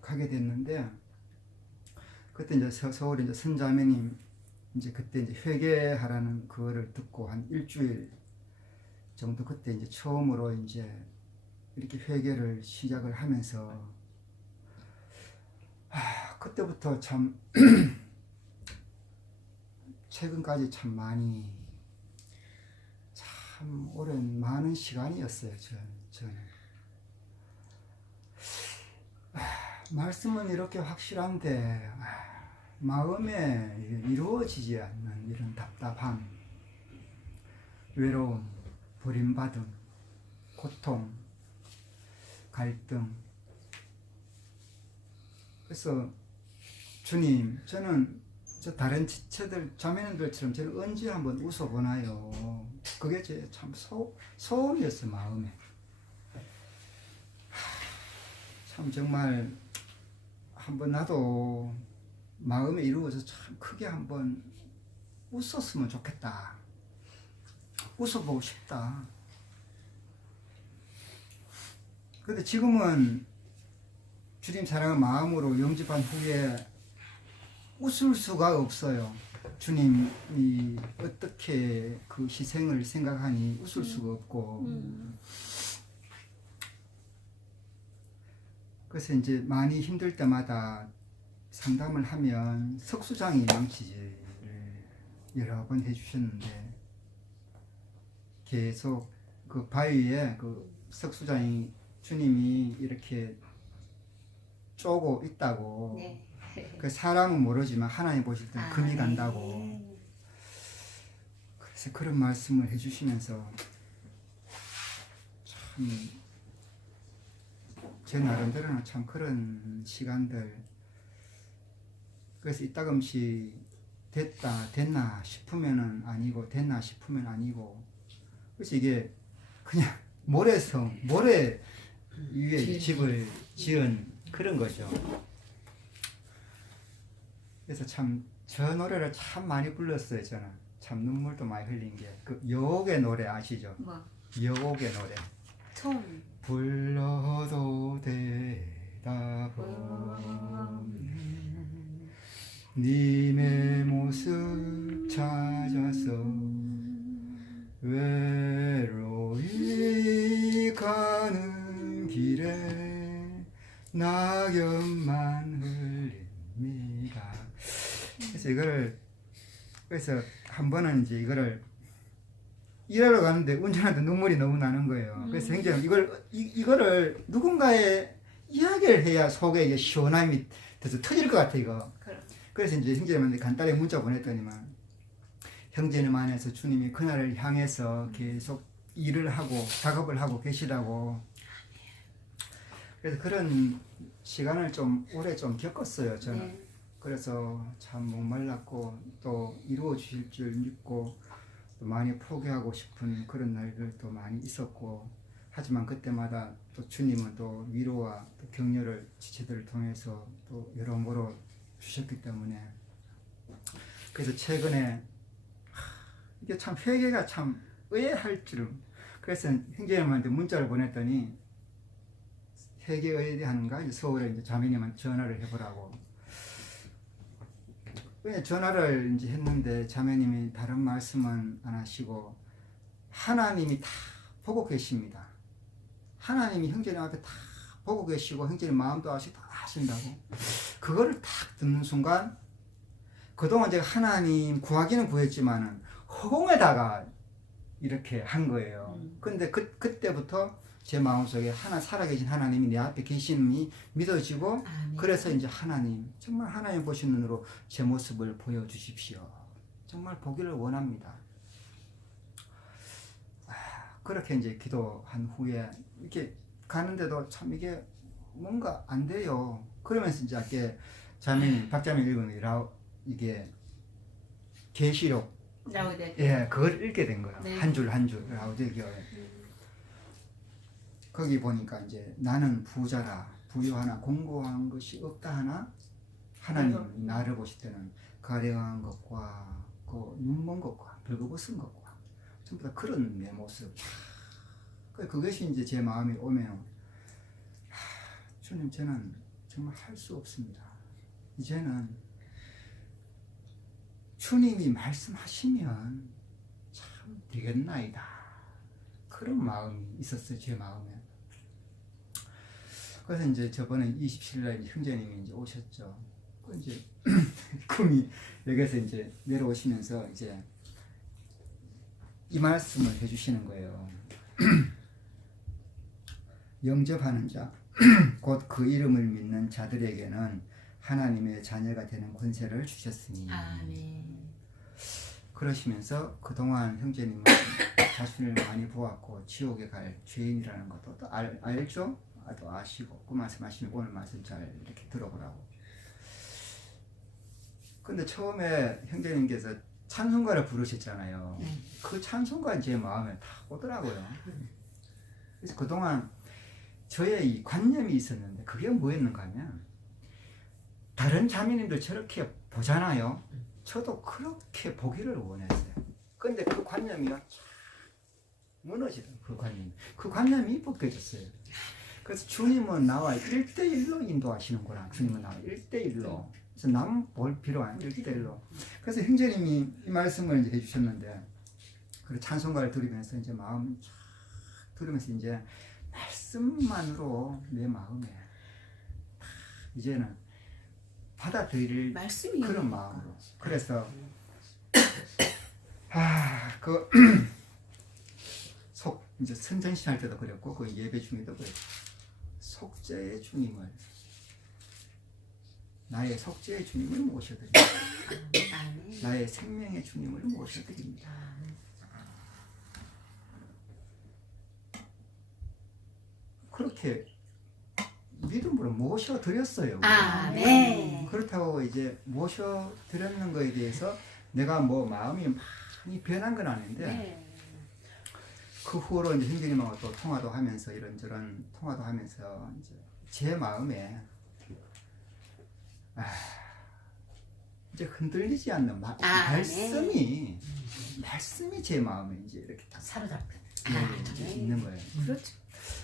가게 됐는데, 그때 이제 서울 이제 선자매님 이제 그때 이제 회개하라는 그거를 듣고 한 일주일 정도 그때 이제 처음으로 이제 이렇게 회개를 시작을 하면서 그때부터 참 최근까지 참 많이 참 오랜 많은 시간이었어요. 저는 말씀은 이렇게 확실한데 마음에 이루어지지 않는 이런 답답함, 외로움, 버림받음, 고통, 갈등. 그래서 주님, 저는 저 다른 지체들, 자매님들처럼 저는 언제 한번 웃어보나요? 그게 제 참 소원이었어요, 마음에. 참 정말 한번 나도 마음에 이루어서 참 크게 한번 웃었으면 좋겠다. 웃어보고 싶다. 근데 지금은 주님 사랑을 마음으로 영접한 후에 웃을 수가 없어요. 주님이 어떻게 그 희생을 생각하니 웃을 수가 없고. 그래서 이제 많이 힘들 때마다 상담을 하면 석수장이 명치질을 여러 번 해주셨는데, 계속 그 바위에 그 석수장이 주님이 이렇게 쪼고 있다고. 네. 그 사람은 모르지만 하나님 보실 때는 금이 간다고. 그래서 그런 말씀을 해주시면서 참 제 나름대로는 참 그런 시간들, 그래서 이따금씩 됐나 싶으면은 아니고 됐나 싶으면 아니고, 그래서 이게 그냥 모래 위에 집을 지은 그런 거죠. 그래서 참 저 노래를 참 많이 불렀어요. 저는 참 눈물도 많이 흘린 게 그 여옥의 노래 아시죠? 뭐? 여옥의 노래. 처음. 불러도 대답은 님의 모습 찾아서 외로이 가는 길에 낙엽만 흘립니다. 그래서 한 번은 이제 이거를 일하러 가는데 운전하는데 눈물이 너무 나는 거예요. 그래서 형제는 이거를 누군가의 이야기를 해야 속에 이게 시원함이 돼서 터질 것 같아 이거. 그래서 이제 형제님한테 간단히 문자 보냈더니만 형제님 안에서 주님이 그날을 향해서 계속 일을 하고 작업을 하고 계시다고. 그래서 그런 시간을 좀 오래 좀 겪었어요 저는. 네. 그래서 참 목말랐고 또 이루어 주실 줄 믿고 또 많이 포기하고 싶은 그런 날들도 많이 있었고, 하지만 그때마다 또 주님은 또 위로와 또 격려를 지체들을 통해서 또 여러모로 주셨기 때문에, 그래서 최근에 이게 참 회개가 참 의아할 줄은. 그래서 형제님한테 문자를 보냈더니 회개 의뢰하는가 이제 서울에 이제 자매님한테 전화를 해보라고. 왜 전화를 이제 했는데 자매님이 다른 말씀은 안 하시고 하나님이 다 보고 계십니다. 하나님이 형제님 앞에 다 보고 계시고 형제님 마음도 아시고 다 하신다고. 그거를 딱 듣는 순간 그동안 제가 하나님 구하기는 구했지만은 허공에다가 이렇게 한 거예요. 근데 그때부터 제 마음속에 살아계신 하나님이 내 앞에 계심이 믿어지고, 아멘. 그래서 이제 하나님, 정말 하나님 보신 눈으로 제 모습을 보여주십시오. 정말 보기를 원합니다. 그렇게 이제 기도한 후에 이렇게 가는데도 참 이게 뭔가 안 돼요. 그러면서 이제 아까 박자매 읽은 이게 계시록, 라우데. 예, 그걸 읽게 된 거예요. 네. 한 줄 한 줄 라우디게어에. 거기 보니까 이제 나는 부자라 부유하나 공고한 것이 없다 하나 하나님이 나를 보실 때는 가련한 것과 그 눈먼 것과 벌거벗은 것과 전부 다 그런 내 모습. 그것이 이제 제 마음에 오면 주님, 저는 정말 할 수 없습니다. 이제는 주님이 말씀하시면 참 되겠나이다. 그런 마음이 있었어요, 제 마음에. 그래서 이제 저번에 27일날 형제님이 이제 오셨죠. 그 이제 꿈이 여기서 이제 내려오시면서 이제 이 말씀을 해주시는 거예요. 영접하는 자, 곧 그 이름을 믿는 자들에게는 하나님의 자녀가 되는 권세를 주셨으니. 아멘. 그러시면서 그동안 형제님은 자신을 많이 보았고 지옥에 갈 죄인이라는 것도 또 알죠? 또 아시고 그 말씀하시면 오늘 말씀 잘 이렇게 들어보라고. 근데 처음에 형제님께서 찬송가를 부르셨잖아요. 그 찬송가 제 마음에 다 오더라고요. 그래서 그동안 저의 이 관념이 있었는데 그게 뭐였는가 하면, 다른 자매님들 저렇게 보잖아요. 저도 그렇게 보기를 원했어요. 근데 그 관념이요, 무너지더라고요. 그 관념이 벗겨졌어요. 그래서 주님은 나와 1대1로 인도하시는구나. 주님은 나와 1대1로. 그래서 남 볼 필요 안 1대1로. 그래서 형제님이 이 말씀을 이제 해주셨는데, 그 찬송가를 들으면서 이제 마음 쫙 들으면서 이제 말씀만으로 내 마음에 이제는 받아들일 말씀이 그런 마음으로. 그래서 이제 선전시 할 때도 그랬고 그 예배 중에도 그랬고, 속죄의 주님을, 나의 속죄의 주님을 모셔드립니다. 아멘. 나의 생명의 주님을 모셔드립니다. 그렇게 믿음으로 모셔드렸어요. 아멘. 그렇다고 이제 모셔드렸는 거에 대해서 내가 뭐 마음이 많이 변한 건 아닌데, 네. 그 후로 이제 형제님하고 또 통화도 하면서 이런저런 통화도 하면서 이제 제 마음에 이제 흔들리지 않는 말씀이 제 마음에 이제 이렇게 딱 사로잡힌. 이제 있는 거예요. 그렇죠.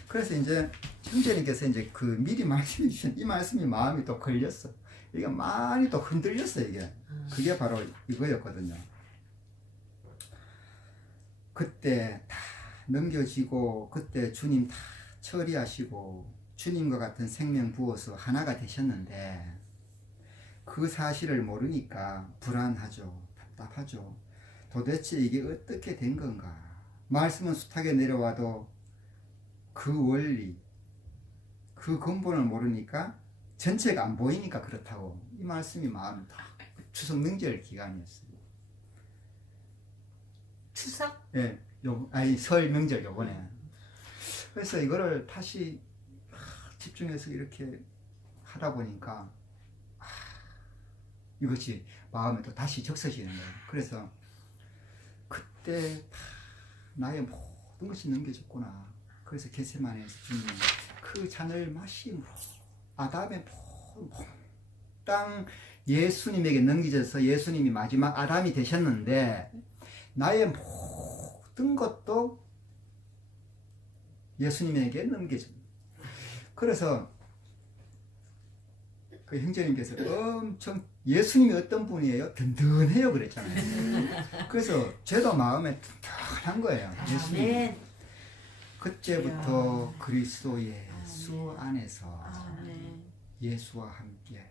그래서 이제 형제님께서 이제 그 미리 말씀해 주신 이 말씀이 마음이 또 걸렸어. 이게 많이 또 흔들렸어 이게. 그게 바로 이거였거든요. 그때 다 넘겨지고 그때 주님 다 처리하시고 주님과 같은 생명 부어서 하나가 되셨는데 그 사실을 모르니까 불안하죠. 답답하죠. 도대체 이게 어떻게 된 건가? 말씀은 숱하게 내려와도 그 원리, 그 근본을 모르니까 전체가 안 보이니까 그렇다고. 이 말씀이 마음 다 추석 명절 기간이었어요. 추석? 예, 아니 설 명절 요번에. 그래서 이거를 다시 집중해서 이렇게 하다 보니까 이것이 마음에 또 다시 적셔지는 거예요. 그래서 그때 나의 모든 것이 넘겨졌구나. 그래서 겟세마네에서 주님 그 잔을 마심으로 아담의 땅 예수님에게 넘겨져서 예수님이 마지막 아담이 되셨는데 나의 모든 것도 예수님에게 넘겨집니다. 그래서 그 형제님께서 엄청 예수님이 어떤 분이에요? 든든해요 그랬잖아요. 그래서 저도 마음에 든든한 거예요. 예수님. 아멘. 그때부터 그리스도 예수 안에서 아멘. 예수와 함께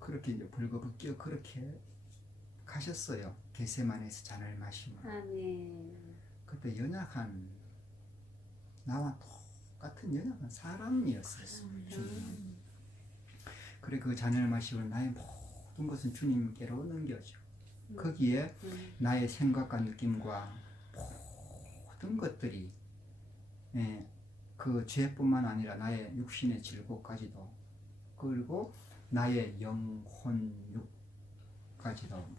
그렇게 이제 벌거벗겨 그렇게 가셨어요. 겟세마네에서 잔을 마시면. 아멘. 그때 연약한 나와 똑같은 연약한 사람이었어요. 주님. 그래 그 잔을 마시고 나의 모든 것은 주님께로 넘겨져. 거기에 나의 생각과 느낌과 모든 것들이 그 죄뿐만 아니라 나의 육신의 질고까지도 그리고 나의 영혼 육까지도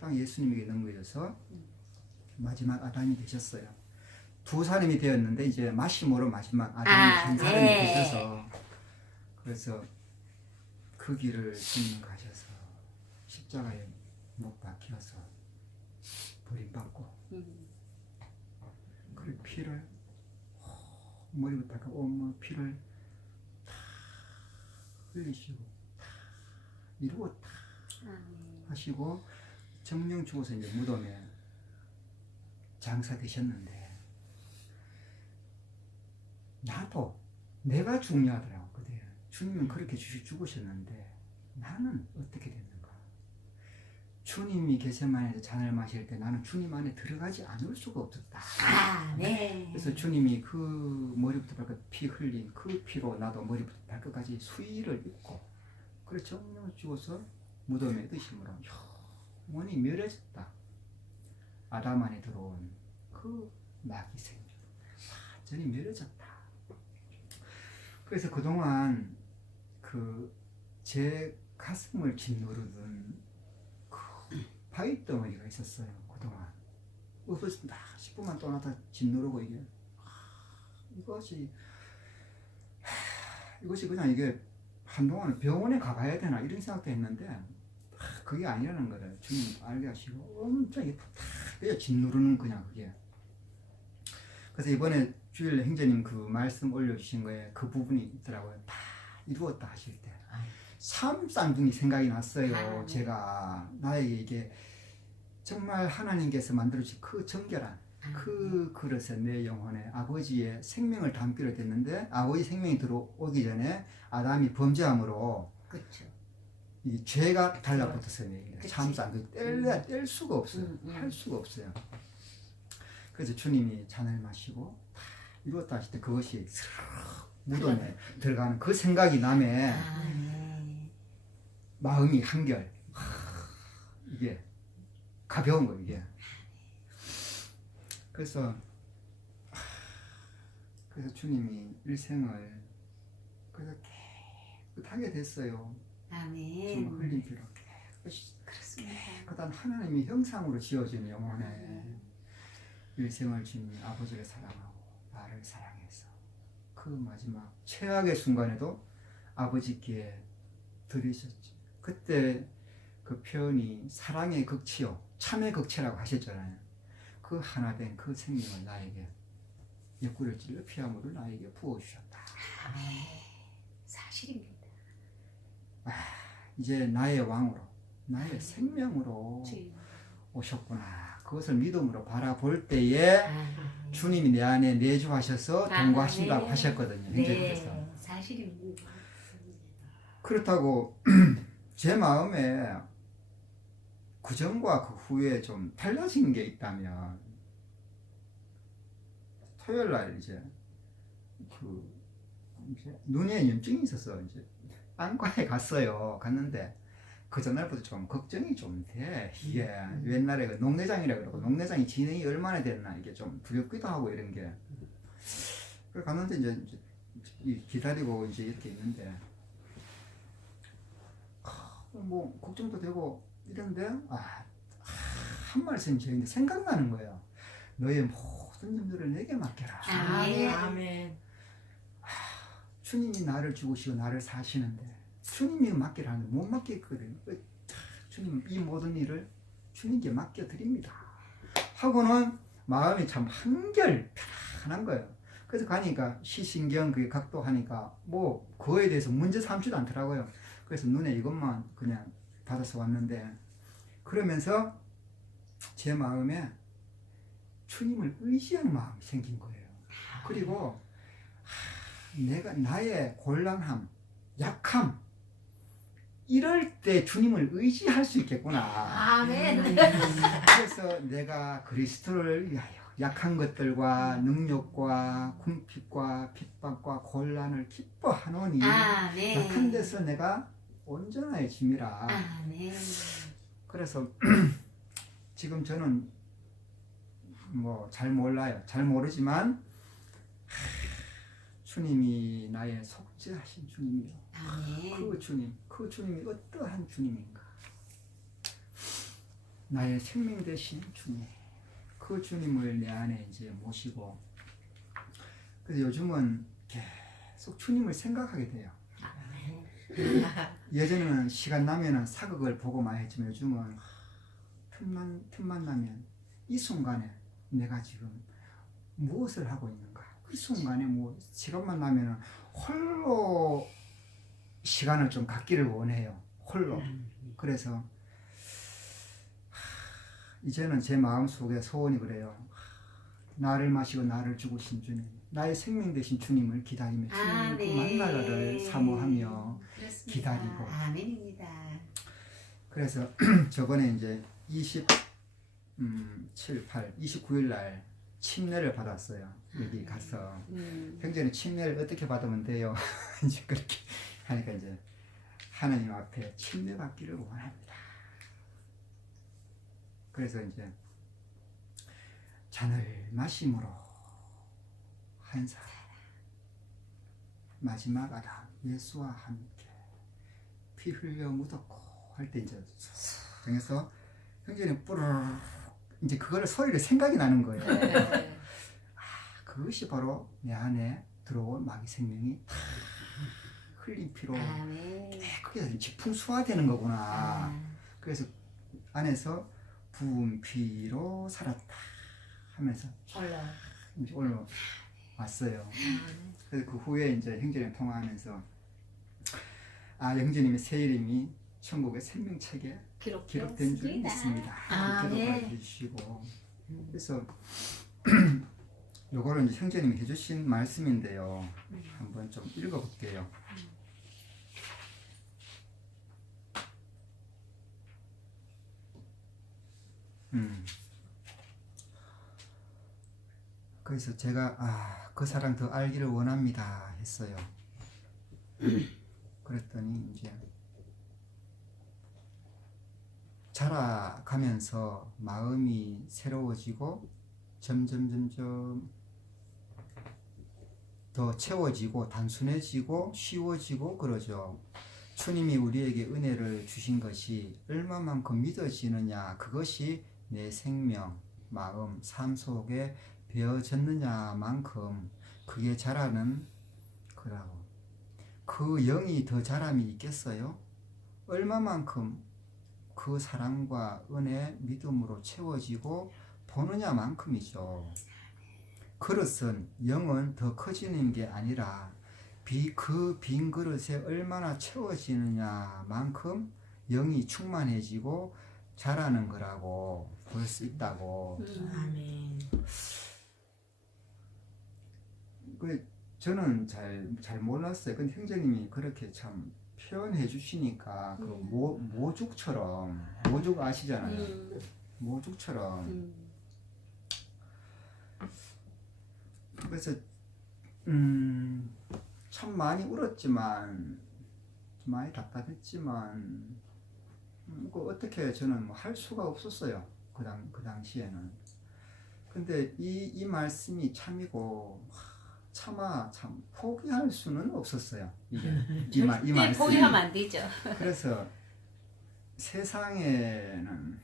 딱 예수님에게 넘겨져서 마지막 아담이 되셨어요. 두 사람이 되었는데 이제 마심으로 마지막 아담이 한 사람이 되셔서 그래서 그 길을 주님 가셔서 십자가에 못 박혀서 버림받고 그 피를 머리부터 온몸 피를 다 흘리시고 다 이루고 다 하시고 정령 죽어서 이제 무덤에 장사되셨는데 나도 내가 중요하더라고. 그때 주님은 그렇게 죽으셨는데 나는 어떻게 됐는가? 주님이 겟세마네에서 잔을 마실 때 나는 주님 안에 들어가지 않을 수가 없었다. 아멘. 그래서 주님이 그 머리부터 발끝 피 흘린 그 피로 나도 머리부터 발끝까지 수의를 입고 그래 정령 죽어서 무덤에 드심으로 영원히 멸해졌다. 아담 안에 들어온 그 낙이 생명 완전히 멸해졌다. 그래서 그동안 그 제 가슴을 짓누르던 그 바위덩어리가 있었어요. 그동안 없었다 싶으면 또 나타 짓누르고 이게 이것이 그냥 이게 한동안은 병원에 가봐야 되나 이런 생각도 했는데 그게 아니라는 거를 주님 알게 하시고 엄청 이게 다 짓누르는 그냥 그게. 그래서 이번에 주일 행제님 그 말씀 올려주신 거에 그 부분이 있더라고요. 다 이루었다 하실 때 참 쌍둥이 생각이 났어요. 제가 나에게 이게 정말 하나님께서 만들어주신 그 정결한 그 그릇에 내 영혼에 아버지의 생명을 담기로 됐는데 아버지 생명이 들어오기 전에 아담이 범죄함으로 그렇죠. 이 죄가 달라붙었어요. 참 쌍둥이 뗄 수가 없어요. 할 수가 없어요. 그래서 주님이 잔을 마시고 다 이루었다 하실 때 그것이 무덤에 들어가는 그 생각이 남에 마음이 한결 이게 가벼운 거 이게. 그래서 주님이 일생을 그래서 깨끗하게 됐어요. 아멘. 정말 흘린 피로 깨끗이 그렇습니다. 깨끗한 하나님의 형상으로 지어진 영혼에 일생을 주님이 아버지를 사랑하고 나를 사랑해서 그 마지막 최악의 순간에도 아버지께 드리셨지. 그때 그 표현이 사랑의 극치요 참의 극치라고 하셨잖아요. 그 하나 된 그 생명을 나에게 옆구리를 찔러 피함으로 나에게 부어주셨다. 아멘. 사실입니다. 이제 나의 왕으로 나의 생명으로 오셨구나. 그것을 믿음으로 바라볼 때에 주님이 내 안에 내주하셔서 동거하신다고 아멘. 하셨거든요. 형제님께서. 네, 사실입니다. 그렇다고 제 마음에 그 전과 그 후에 좀 달라진 게 있다면 토요일 날 이제 눈에 염증이 있어서 이제 안과에 갔어요. 그 전날부터 좀 걱정이 좀 돼. 이게 옛날에 그 녹내장이라 그러고 녹내장이 진행이 얼마나 됐나 이게 좀 두렵기도 하고 이런 게. 그래 갔는데 이제 기다리고 이제 이렇게 있는데 뭐 걱정도 되고 이런데 한 말씀이 저희한테 생각나는 거예요. 너의 모든 점들을 내게 맡겨라. 아멘. 아멘. 주님이 나를 죽으시고 나를 사시는데 주님이 맡기라 하는데 못 맡겼거든요. 주님 이 모든 일을 주님께 맡겨드립니다 하고는 마음이 참 한결 편안한 거예요. 그래서 가니까 시신경 그게 각도하니까 뭐 그거에 대해서 문제 삼지도 않더라고요. 그래서 눈에 이것만 그냥 받아서 왔는데 그러면서 제 마음에 주님을 의지하는 마음이 생긴 거예요. 그리고 내가 나의 곤란함, 약함 이럴 때 주님을 의지할 수 있겠구나. 아멘. 그래서 내가 그리스도를 위하여 약한 것들과 능력과 궁핍과 핍박과 곤란을 기뻐하노니 아멘. 약한 데서 내가 온전해짐이라. 아멘. 그래서 지금 저는 뭐 잘 몰라요. 잘 모르지만 주님이 나의 속죄하신 주님이요. 아멘. 그 주님이 어떠한 주님인가? 나의 생명 되신 주님. 그 주님을 내 안에 이제 모시고 그래서 요즘은 계속 주님을 생각하게 돼요. 예전에는 시간 나면은 사극을 보고만 했지만 요즘은 틈만 나면 이 순간에 내가 지금 무엇을 하고 있는가? 이 순간에 뭐 시간만 나면은 홀로 시간을 좀 갖기를 원해요. 홀로. 그래서 이제는 제 마음속에 소원이 그래요. 나를 마시고 나를 죽으신 주님, 나의 생명 되신 주님을 기다리며 주님을 그 만나라를 사모하며 그렇습니다. 기다리고. 아멘입니다. 그래서 저번에 이제 29일 날 침례를 받았어요. 여기 가서 형제는 침례를 어떻게 받으면 돼요? 이제 그렇게 하니까 이제 하나님 앞에 침례 받기를 원합니다. 그래서 이제 잔을 마심으로 한 사람 마지막 아담 예수와 함께 피 흘려 묻었고 할 때 이제 정해서 형제는 뿌르르 이제 그거를 소리를 생각이 나는 거예요. 그것이 바로 내 안에 들어온 마귀 생명이 흘린 피로 깨끗이 지풍수화되는 거구나. 그래서 안에서 부은 피로 살았다 하면서 이제 올라왔어요. 그래서 그 후에 이제 형제랑 통화하면서 형제님의 새 이름이 천국의 생명책에 기록된 줄 믿습니다. 기록해 주시고 그래서 요거를 이제 형제님이 해주신 말씀인데요. 한번 좀 읽어볼게요. 그래서 제가 그 사랑 더 알기를 원합니다 했어요. 그랬더니 이제 자라가면서 마음이 새로워지고 점점 더 채워지고 단순해지고 쉬워지고 그러죠. 주님이 우리에게 은혜를 주신 것이 얼마만큼 믿어지느냐, 그것이 내 생명, 마음, 삶 속에 배어졌느냐만큼 그게 자라는 거라고. 그 영이 더 자람이 있겠어요? 얼마만큼 그 사랑과 은혜, 믿음으로 채워지고 보느냐만큼이죠. 그릇은 영은 더 커지는 게 아니라 그 빈 그릇에 얼마나 채워지느냐만큼 영이 충만해지고 자라는 거라고 볼 수 있다고. 아멘. 그 저는 잘 몰랐어요. 근데 형제님이 그렇게 참 표현해 주시니까 그 모죽처럼 모죽 아시잖아요. 모죽처럼 그래서 참 많이 울었지만 좀 많이 답답했지만 그 어떻게 저는 뭐 할 수가 없었어요. 그 당시에는. 근데 이 말씀이 참이고 차마 참 포기할 수는 없었어요. 이게 이 절대 말씀이. 포기하면 안 되죠. 그래서 세상에는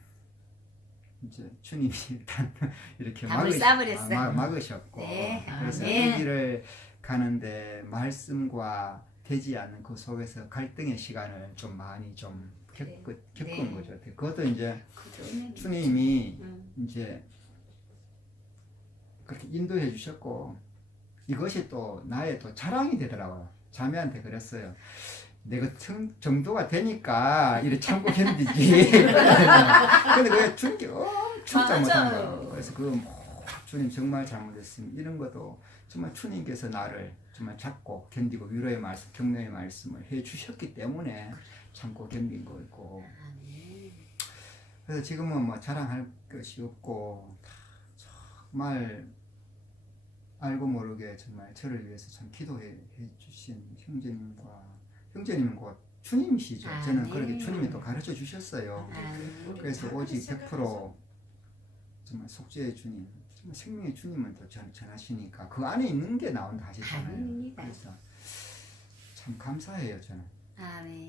이제 주님이 일단 이렇게 담을 싸버렸어요. 막으셨고 네, 그래서 아멘. 이 길을 가는데 말씀과 되지 않는 그 속에서 갈등의 시간을 좀 많이 좀 겪은 네. 거죠. 그것도 이제 그죠. 주님이 이제 그렇게 인도해 주셨고 이것이 또 나의 또 자랑이 되더라고요. 자매한테 그랬어요. 내가 정도가 되니까 이렇게 참고 견디지. 근데 그게 주님께 엄청 잘못한 거예요. 그래서 주님 정말 잘못했습니다. 이런 것도 정말 주님께서 나를 정말 잡고 견디고 위로의 말씀, 격려의 말씀을 해 주셨기 때문에 참고 견딘 거고. 그래서 지금은 뭐 자랑할 것이 없고 정말 알고 모르게 정말 저를 위해서 참 기도해 주신 형제님은 곧 주님이시죠. 저는 그렇게 주님이 또 가르쳐 주셨어요. 그래서 오직 100% 정말 속죄의 주님, 정말 생명의 주님은 또 전하시니까 그 안에 있는 게 나온다 하시잖아요. 아닙니다. 그래서 참 감사해요 저는. 아멘.